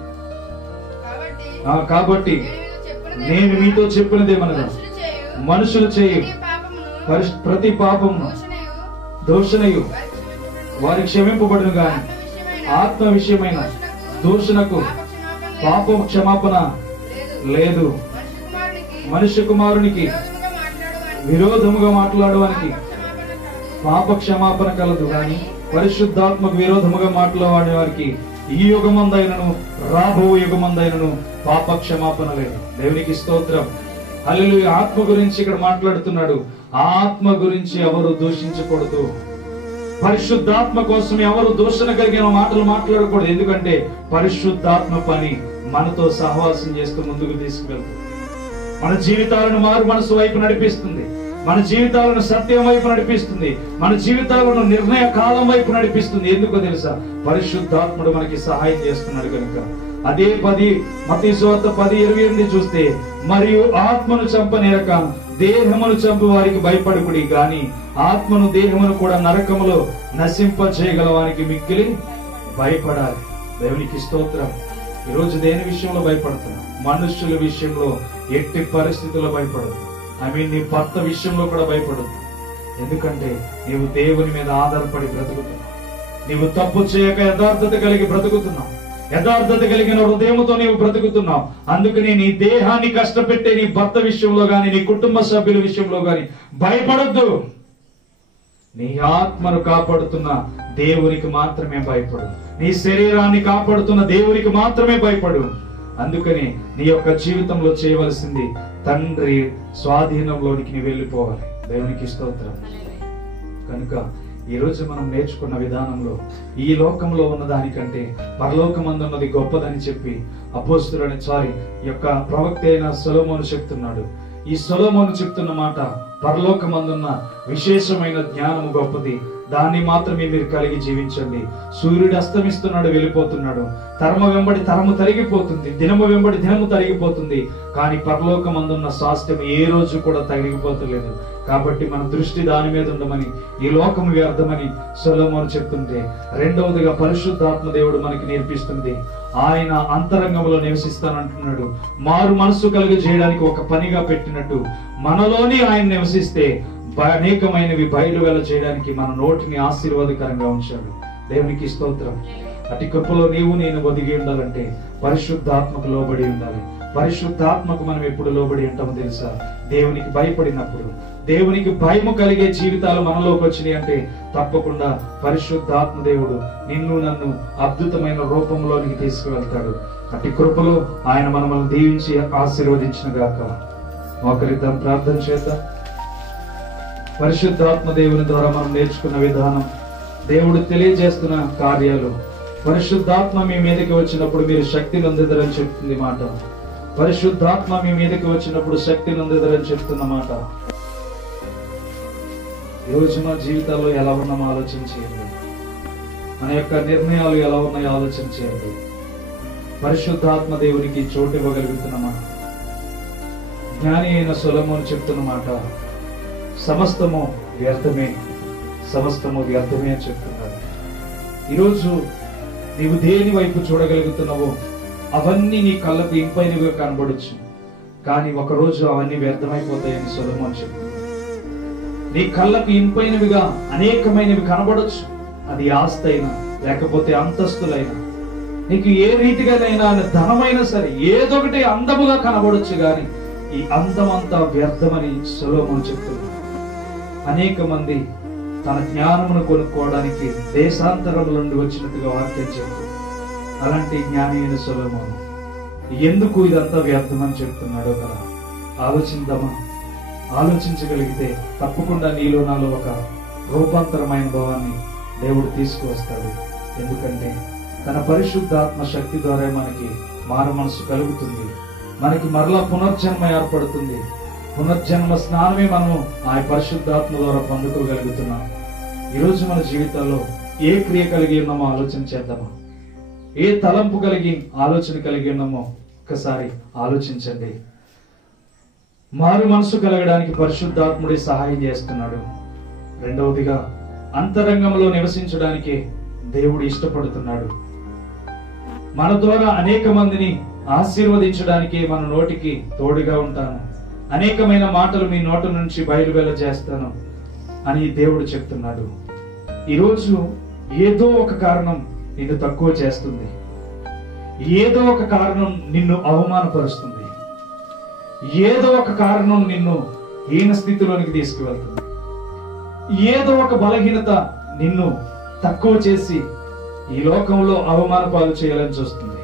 కాబట్టి నేను మీతో చెప్పినదేమనగా మనుషులు చేయు ప్రతి పాపమును దూషణయు వారికి క్షమింపబడును గాని ఆత్మ విషయమైన దూషణకు పాపం క్షమాపణ లేదు. మనుష్య కుమారునికి విరోధముగా మాట్లాడడానికి పాప క్షమాపణ కలదు గాని పరిశుద్ధాత్మకు విరోధముగా మాట్లాడే వారికి ఈ యుగమందైనను రాబో యుగమందైనను పాప క్షమాపణ లేదు. దేవునికి స్తోత్రం. హల్లెలూయా. ఆత్మ గురించి ఇక్కడ మాట్లాడుతున్నాడు. ఆత్మ గురించి ఎవరు దూషించకూడదు. పరిశుద్ధాత్మ కోసం ఎవరు దూషణ కలిగిన మాటలు మాట్లాడకూడదు. ఎందుకంటే పరిశుద్ధాత్మ పని మనతో సహవాసం చేస్తూ ముందుకు తీసుకువెళ్తుంది. మన జీవితాలను మారు మనసు వైపు నడిపిస్తుంది, మన జీవితాలను సత్యం వైపు నడిపిస్తుంది, మన జీవితాలను నిర్ణయ కాలం వైపు నడిపిస్తుంది. ఎందుకో తెలుసా? పరిశుద్ధాత్ముడు మనకి సహాయం చేస్తున్నాడు కనుక. అదే మత్తయి సువార్త 10:28 చూస్తే, మరియు ఆత్మను చంపనేరక దేహమును చంపు వారికి భయపడుకుడి గాని ఆత్మను దేహమును కూడా నరకములో నశింపజేయగల వారికి మిక్కిలి భయపడాలి. దేవునికి స్తోత్రం. ఈరోజు దేని విషయంలో భయపడుతున్నావు? మనుషుల విషయంలో ఎట్టి పరిస్థితుల్లో భయపడదు. నీ భర్త విషయంలో కూడా భయపడదు. ఎందుకంటే నీవు దేవుని మీద ఆధారపడి బ్రతుకుతున్నావు. నీవు తప్పు చేయక యథార్థత కలిగి బ్రతుకుతున్నావు. యథార్థత కలిగిన హృదయంతో నీవు బ్రతుకుతున్నావు. అందుకని నీ దేహాన్ని కష్టపెట్టే నీ భర్త విషయంలో గాని, నీ కుటుంబ సభ్యుల విషయంలో గాని భయపడొద్దు. నీ ఆత్మను కాపాడుతున్న దేవునికి మాత్రమే భయపడు. నీ శరీరాన్ని కాపాడుతున్న దేవునికి మాత్రమే భయపడు. అందుకని నీ యొక్క జీవితంలో చేయవలసింది తండ్రి స్వాధీనంలోనికి నీ వెళ్ళిపోవాలి. దేవునికి స్తోత్రం. కనుక ఈ రోజు మనం నేర్చుకున్న విధానంలో ఈ లోకంలో ఉన్న దానికంటే పరలోకమందున్నది గొప్పదని చెప్పి ఈ యొక్క ప్రవక్త అయిన సొలొమోను చెప్తున్నాడు. ఈ సొలొమోను చెప్తున్న మాట, పరలోకమందున్న విశేషమైన జ్ఞానము గొప్పది, దాన్ని మాత్రమే మీరు కలిగి జీవించండి. సూర్యుడు అస్తమిస్తున్నాడు, వెళ్ళిపోతున్నాడు. తరము వెంబడి తరము తరిగిపోతుంది, దినము వెంబడి దినము తరిగిపోతుంది. కానీ పరలోకమందున్న స్వాస్థ్యం ఏ రోజు కూడా తరిగిపోతలేదు. కాబట్టి మన దృష్టి దాని మీద ఉండమని, ఈ లోకము వ్యర్థమని సొలొమోను చెప్తుంటే, రెండవదిగా పరిశుద్ధాత్మ దేవుడు మనకి నేర్పిస్తుంది. ఆయన అంతరంగంలో నివసిస్తానంటున్నాడు. మారు మనసు కలిగి చేయడానికి ఒక పనిగా పెట్టినట్టు మనలోని ఆయన నివసిస్తే అనేకమైనవి బయలు వెల చేయడానికి మన నోటిని ఆశీర్వాదకరంగా ఉంచాడు. దేవునికి స్తోత్రం. అటు కృపలో నీవు నేను ఒదిగి ఉండాలంటే పరిశుద్ధాత్మకు లోబడి ఉండాలి. పరిశుద్ధాత్మకు మనం ఎప్పుడు లోబడి ఉంటామో తెలుసా? దేవునికి భయపడినప్పుడు. దేవునికి భయము కలిగే జీవితాలు మనలోకి వచ్చినాయి అంటే తప్పకుండా పరిశుద్ధాత్మ దేవుడు నిన్ను నన్ను అద్భుతమైన రూపంలోనికి తీసుకువెళ్తాడు. అటు కృపలో ఆయన మనల్ని దీవించి ఆశీర్వదించిన గాక. ఒకరిద్దరం ప్రార్థన చేద్దాం. పరిశుద్ధాత్మ దేవుని ద్వారా మనం నేర్చుకున్న విధానం, దేవుడు తెలియజేస్తున్న కార్యాలు, పరిశుద్ధాత్మ మీ మీదకి వచ్చినప్పుడు మీరు శక్తి నొందెదరని చెప్తుంది మాట. పరిశుద్ధాత్మ మీ మీదకి వచ్చినప్పుడు శక్తి నొందెదరని చెప్తున్న మాట. ఈరోజు మన జీవితాల్లో ఎలా ఉన్నామో ఆలోచన చేయండి. మన యొక్క నిర్ణయాలు ఎలా ఉన్నాయో ఆలోచన చేయండి. పరిశుద్ధాత్మ దేవునికి చోటు ఇవ్వగలుగుతున్నమా? జ్ఞాని అయిన సొలొమోను చెప్తున్న మాట, సమస్తము వ్యర్థమే, సమస్తము వ్యర్థమే అని చెప్తున్నారు. ఈరోజు నీవు దేని వైపు చూడగలుగుతున్నావో అవన్నీ నీ కళ్ళకు ఇంపైనవిగా కనబడొచ్చు, కానీ ఒకరోజు అవన్నీ వ్యర్థమైపోతాయని సొలొమోను చెప్తున్నారు. నీ కళ్ళకు ఇంపైనవిగా అనేకమైనవి కనబడొచ్చు, అది ఆస్తి అయినా లేకపోతే అంతస్తులైనా, నీకు ఏ రీతిగానైనా ధనమైనా సరే ఏదొకటి అందముగా కనబడొచ్చు, కానీ ఈ అందమంతా వ్యర్థమని సొలొమోను చెప్తున్నారు. అనేక మంది తన జ్ఞానమును కొనుక్కోవడానికి దేశాంతరముల నుండి వచ్చినట్టుగా వాక్యం చెప్తుంది. అలాంటి జ్ఞాని అయిన సొలొమోను ఎందుకు ఇదంతా వ్యర్థమని చెప్తున్నాడో కదా ఆలోచిద్దామా? ఆలోచించగలిగితే తప్పకుండా నీలో నాలో ఒక రూపాంతరమైన భావాన్ని దేవుడు తీసుకువస్తాడు. ఎందుకంటే తన పరిశుద్ధాత్మ శక్తి ద్వారా మనకి మారు మనసు కలుగుతుంది, మనకి మరలా పునర్జన్మ ఏర్పడుతుంది. పునర్జన్మ స్నానమే మనము ఆ పరిశుద్ధాత్మ ద్వారా పొందుకోగలుగుతున్నాం. ఈరోజు మన జీవితాల్లో ఏ క్రియ కలిగి ఉన్నామో ఆలోచన చేద్దామా? ఏ తలంపు కలిగి ఆలోచన కలిగి ఉన్నామో ఒకసారి ఆలోచించండి. మారు మనసు కలగడానికి పరిశుద్ధాత్ముడి సహాయం చేస్తున్నాడు. రెండవదిగా అంతరంగంలో నివసించడానికి దేవుడు ఇష్టపడుతున్నాడు. మన ద్వారా అనేక మందిని ఆశీర్వదించడానికి మన నోటికి తోడుగా ఉంటాను, అనేకమైన మాటలు మీ నోటి నుంచి బయలువెళ్ళ చేస్తాను అని దేవుడు చెప్తున్నాడు. ఈరోజు ఏదో ఒక కారణం నిన్ను తక్కువ చేస్తుంది, ఏదో ఒక కారణం నిన్ను అవమానపరుస్తుంది, ఏదో ఒక కారణం నిన్ను హీన స్థితిలోనికి తీసుకువెళ్తుంది, ఏదో ఒక బలహీనత నిన్ను తక్కువ చేసి ఈ లోకంలో అవమాన పాలు చేయాలని చూస్తుంది.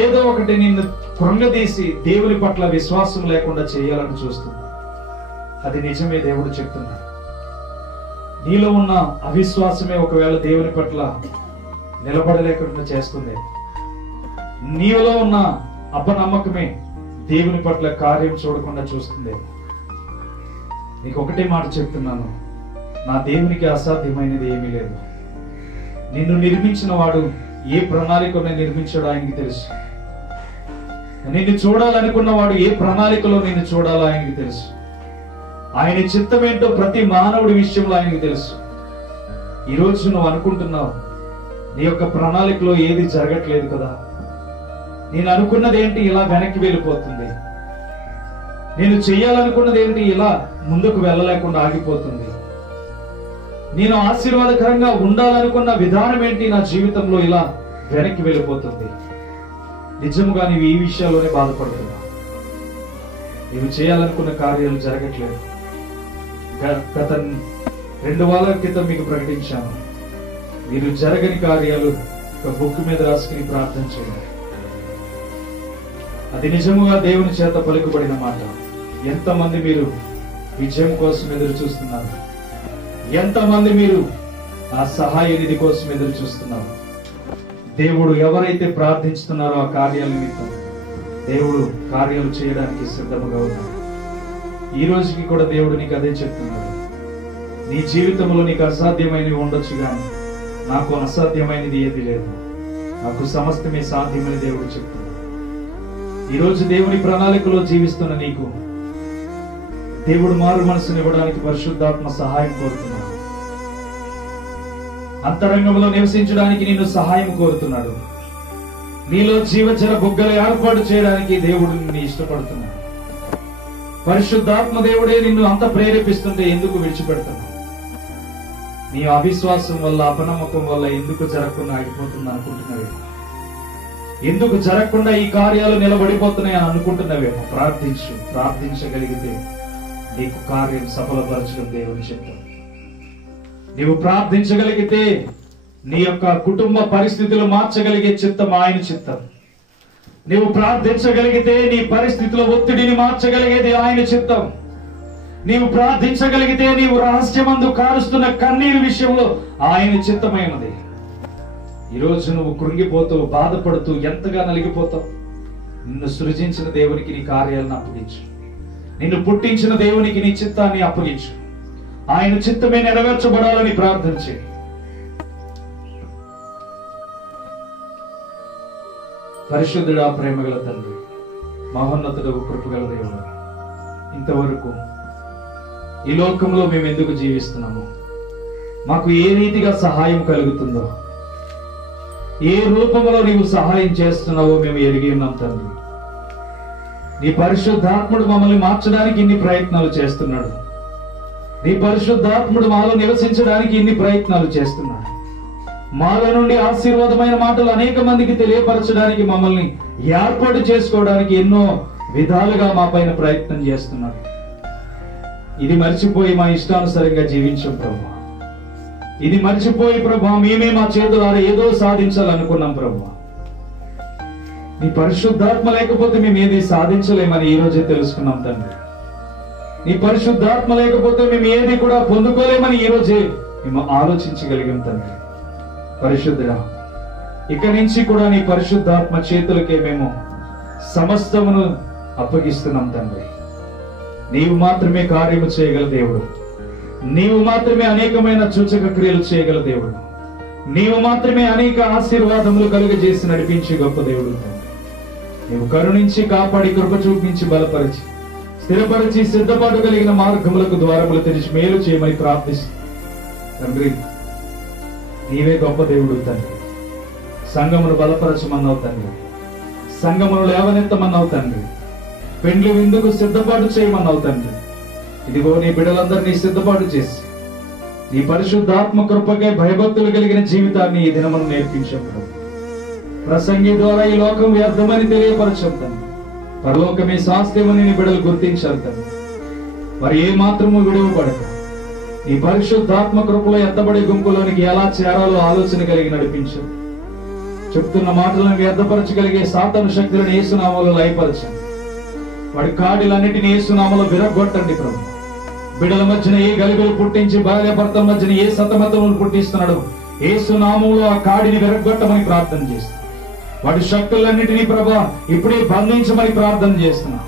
ఏదో ఒకటి నిన్ను కృంగదీసి దేవుని పట్ల విశ్వాసం లేకుండా చేయాలని చూస్తుంది. అది నిజమే, దేవుడు చెప్తున్నాడు. నీలో ఉన్న అవిశ్వాసమే ఒకవేళ దేవుని పట్ల నిలబడలేకుండా చేస్తుంది. నీలో ఉన్న అపనమ్మకమే దేవుని పట్ల కార్యం చూడకుండా చూస్తుంది. నీకు ఒకటే మాట చెప్తున్నాను, నా దేవునికి అసాధ్యమైనది ఏమీ లేదు. నిన్ను నిర్మించిన వాడు ఏ ప్రణాళికను నిర్మించాడో ఆయనకి తెలుసు. నిన్ను చూడాలనుకున్న వాడు ఏ ప్రణాళికలో నిన్ను చూడాలో ఆయనకి తెలుసు. ఆయన చిత్తమేంటో ప్రతి మానవుడి విషయంలో ఆయనకి తెలుసు. ఈరోజు నువ్వు అనుకుంటున్నావు నీ యొక్క ప్రణాళికలో ఏది జరగట్లేదు కదా, నేను అనుకున్నది ఏంటి ఇలా వెనక్కి వెళ్ళిపోతుంది, నేను చెయ్యాలనుకున్నది ఏంటి ఇలా ముందుకు వెళ్ళలేకుండా ఆగిపోతుంది, నేను ఆశీర్వాదకరంగా ఉండాలనుకున్న విధానం ఏంటి నా జీవితంలో ఇలా వెనక్కి వెళ్ళిపోతుంది. నిజముగా నీవు ఈ విషయాల్లోనే బాధపడుతున్నా. నీవు చేయాలనుకున్న కార్యాలు జరగట్లేదు. గత 2 వారాల క్రితం మీకు ప్రకటించాను, మీరు జరగని కార్యాలు ఒక బుక్ మీద రాసుకుని ప్రార్థన చేయండి. అది నిజముగా దేవుని చేత పలుకుబడిన మాట. ఎంతమంది మీరు విజయం కోసం ఎదురు చూస్తున్నారు? ఎంతమంది మీరు ఆ సహాయ నిధి కోసం ఎదురు చూస్తున్నారు? దేవుడు ఎవరైతే ప్రార్థించుతున్నారో ఆ కార్యాల నిమిత్తం దేవుడు కార్యాలు చేయడానికి సిద్ధముగా ఉన్నాడు. ఈ రోజుకి కూడా దేవుడు నీకు అదే చెప్తున్నాడు. నీ జీవితంలో నీకు అసాధ్యమైనవి ఉండొచ్చు, కానీ నాకు అసాధ్యమైనది ఏది లేదు, నాకు సమస్తమే సాధ్యమని దేవుడు చెప్తున్నాడు. ఈరోజు దేవుని ప్రణాళికలో జీవిస్తున్న నీకు దేవుడు మారు మనసుని ఇవ్వడానికి పరిశుద్ధాత్మ సహాయం కోరుతున్నాడు. అంతరంగంలో నివసించడానికి నిన్ను సహాయం కోరుతున్నాడు. నీలో జీవజల బుగ్గలు ఏర్పాటు చేయడానికి దేవుడు నిన్ను ఇష్టపడుతున్నాడు. పరిశుద్ధాత్మ దేవుడే నిన్ను అంత ప్రేరేపిస్తుంటే ఎందుకు విడిచిపెడుతున్నావు? నీ అవిశ్వాసం వల్ల, అపనమ్మకం వల్ల ఎందుకు జరగకుండా ఆగిపోతుంది అనుకుంటున్నావేమో, ఎందుకు జరగకుండా ఈ కార్యాలు నిలబడిపోతున్నాయి అని అనుకుంటున్నావేమో. ప్రార్థించు. ప్రార్థించగలిగితే నీకు కార్యం సఫలపరచడం దేవుని చిత్తం. నీవు ప్రార్థించగలిగితే నీ యొక్క కుటుంబ పరిస్థితులు మార్చగలిగే చిత్తం ఆయన చిత్తం. నీవు ప్రార్థించగలిగితే నీ పరిస్థితుల ఒత్తిడిని మార్చగలిగేది ఆయన చిత్తం. నీవు ప్రార్థించగలిగితే నీవు రహస్యమందు కారుస్తున్న కన్నీరు విషయంలో ఆయన చిత్తమైనది. ఈరోజు నువ్వు కృంగిపోతూ, బాధపడుతూ, ఎంతగా నలిగిపోతావు? నిన్ను సృజించిన దేవునికి నీ కార్యాలను అప్పగించు. నిన్ను పుట్టించిన దేవునికి నీ చిత్తాన్ని అప్పగించు. ఆయన చిత్తమే నెరవేర్చబడాలని ప్రార్థన చేయి. పరిశుద్ధుడా, ప్రేమగల తండ్రి, మహోన్నతుడు, కృపగల దేవుడు, ఇంతవరకు ఈ లోకంలో మేము ఎందుకు జీవిస్తున్నాము, మాకు ఏ రీతిగా సహాయం కలుగుతుందో, ఏ రూపంలో నీవు సహాయం చేస్తున్నావో మేము ఎరిగి ఉన్నాం తండ్రి. నీ పరిశుద్ధాత్ముడు మమ్మల్ని మార్చడానికి ఇన్ని ప్రయత్నాలు చేస్తున్నాడు. నీ పరిశుద్ధాత్ముడు మాలో నివసించడానికి ఇన్ని ప్రయత్నాలు చేస్తున్నాడు. మాలో నుండి ఆశీర్వాదమైన మాటలు అనేక మందికి తెలియపరచడానికి, మమ్మల్ని ఏర్పాటు చేసుకోవడానికి ఎన్నో విధాలుగా మా పైన ప్రయత్నం చేస్తున్నాడు. ఇది మర్చిపోయి మా ఇష్టానుసారంగా జీవించాం ప్రభు. ఇది మర్చిపోయి ప్రభు మేమే మా చేతులారా ఏదో సాధించాలనుకున్నాం ప్రభు. నీ పరిశుద్ధాత్మ లేకపోతే మేము ఏది సాధించలేమని ఈ రోజే తెలుసుకున్నాం తండ్రి. నీ పరిశుద్ధాత్మ లేకపోతే మేము ఏది కూడా పొందుకోలేమని ఈ రోజే మేము ఆలోచించగలిగాం తండ్రి. పరిశుద్ధుడా, ఇక నుంచి కూడా నీ పరిశుద్ధాత్మ చేతులకే మేము సమస్తమును అప్పగిస్తున్నాం తండ్రి. నీవు మాత్రమే కార్యము చేయగల దేవుడు. నీవు మాత్రమే అనేకమైన సూచక క్రియలు చేయగల దేవుడు. నీవు మాత్రమే అనేక ఆశీర్వాదములు కలుగజేసి నడిపించి గొప్ప దేవుడు తండ్రి. నీవు కరుణించి, కాపాడి, కృప చూపించి, బలపరిచి, స్థిరపరిచి, సిద్ధపాటు కలిగిన మార్గములకు ద్వారములు తెరిచి మేలు చేయమని ప్రార్థిస్తూ తండ్రి, నీవే గొప్ప దేవుడు తండ్రి. సంఘమును బలపరచమన్నావు తండ్రి. సంఘమును లేవనెత్తమన్నావు తండ్రి. పెండ్లి విందుకు సిద్ధపాటు చేయమన్నావు తండ్రి. ఇదిగో నీ బిడ్డలందరినీ సిద్ధపాటు చేసి నీ పరిశుద్ధాత్మ కృపకే భయభక్తులు కలిగిన జీవితాన్ని ఈ దినమును నేర్పించాం ప్రభు. ప్రసంగి ద్వారా ఈ లోకం వ్యర్థమని తెలియపరచాం తండ్రి. పరలోకమే శాస్త్రమని నీ బిడ్డలు గుర్తించారు తండ్రి. మరి ఏ మాత్రము విడువబడక ఈ పరిశుద్ధాత్మ కృపలో ఎత్తబడే గుంపులోనికి ఎలా చేరాలో ఆలోచన కలిగి నడిపించారు. చెప్తున్న మాటలను వ్యర్థపరచగలిగే సాతాను శక్తులను యేసునామములో లయపరచండి. వాడి కాడిలన్నిటిని యేసునామములో విరగొట్టండి ప్రభు. బిడ్డల మధ్యన ఏ గలిబిలు పుట్టించి భార్య భర్తల మధ్యన ఏ సతమతములు పుట్టిస్తున్నాడు, యేసునామములో ఆ కాడిని విరగొట్టమని ప్రార్థన చేస్తున్నాం. వాడి శక్తులన్నిటినీ ప్రభు ఇప్పుడే బంధించమని ప్రార్థన చేస్తున్నా.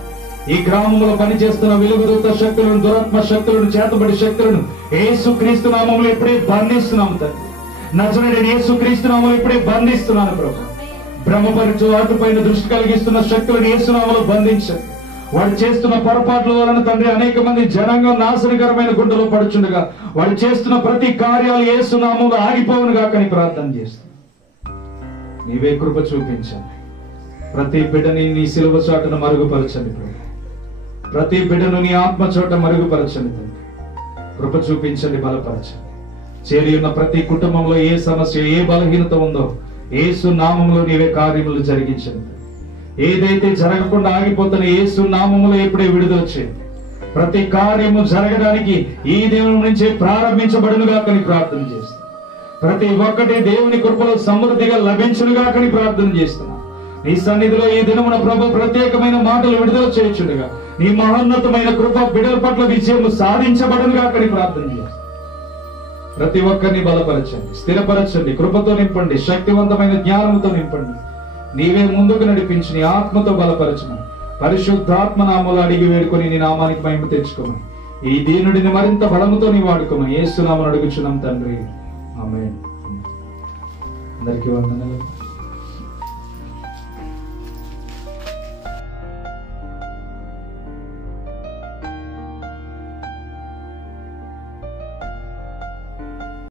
ఈ గ్రామంలో పనిచేస్తున్న వెలుగుదూత శక్తులను, దురాత్మ శక్తులను, చేతబడి శక్తులను యేసు క్రీస్తు నామములో ఇప్పుడే బంధిస్తున్నాము తండ్రి. నజరేయుడైన యేసు క్రీస్తు నామములో ఇప్పుడే బంధిస్తున్నాను ప్రభు. బ్రహ్మపరిచు వాటిపైన దృష్టి కలిగిస్తున్న శక్తులను యేసు నామములో బంధించండి. వాడు చేస్తున్న పొరపాట్ల వలన తండ్రి అనేక మంది జనాంగం నాశనకరమైన గుంటలో పడుచుండగా వాడు చేస్తున్న ప్రతి కార్యాలు యేసు నామములో ఆగిపోవునుగా కానీ ప్రార్థన చేస్తున్నాను. నీవే కృప చూపించండి. ప్రతి బిడ్డని నీ సిలువ చాటును మరుగుపరచండి ప్రభు. ప్రతి బిడ్డను నీ ఆత్మ చోట మరుగుపరచండి తండ్రి. కృప చూపించండి, బలపరచండి. చేరి ఉన్న ప్రతి కుటుంబంలో ఏ సమస్య, ఏ బలహీనత ఉందో యేసు నామములో నీవే కార్యములు జరిగించండి. ఏదైతే జరగకుండా ఆగిపోతున్న యేసు నామములో ఇప్పుడే విడుదల చేయండి. ప్రతి కార్యము జరగడానికి ఈ దేవుని నుంచే ప్రారంభించబడునుగా కానీ ప్రార్థన చేస్తాను. ప్రతి ఒక్కటి దేవుని కృపలో సమృద్ధిగా లభించునుగా కానీ ప్రార్థన చేస్తున్నా. నీ సన్నిధిలో ఈ దినమున ప్రభు ప్రత్యేకమైన మాటలు విడుదల చేయుచుండగా నీ మహోన్నతమైన కృప బిడ్డల పట్ల విజయము సాధించబడునుగా కానీ ప్రార్థన చేస్తాను. ప్రతి ఒక్కరిని బలపరచండి, స్థిరపరచండి, కృపతో నింపండి, శక్తివంతమైన జ్ఞానంతో నింపండి. నీవే ముందుకు నడిపించి నీ ఆత్మతో బలపరచమని పరిశుద్ధాత్మ నామములో అడిగి వేడుకొని నీ నామానికి మహిమ తెచ్చుకోమని ఈ దీనుడిని మరింత బలముతో నీ వాడుకోమని యేసు నామములో అడుగుచున్నాం తండ్రి. ఆమేన్. అందరికీ వందనాలు.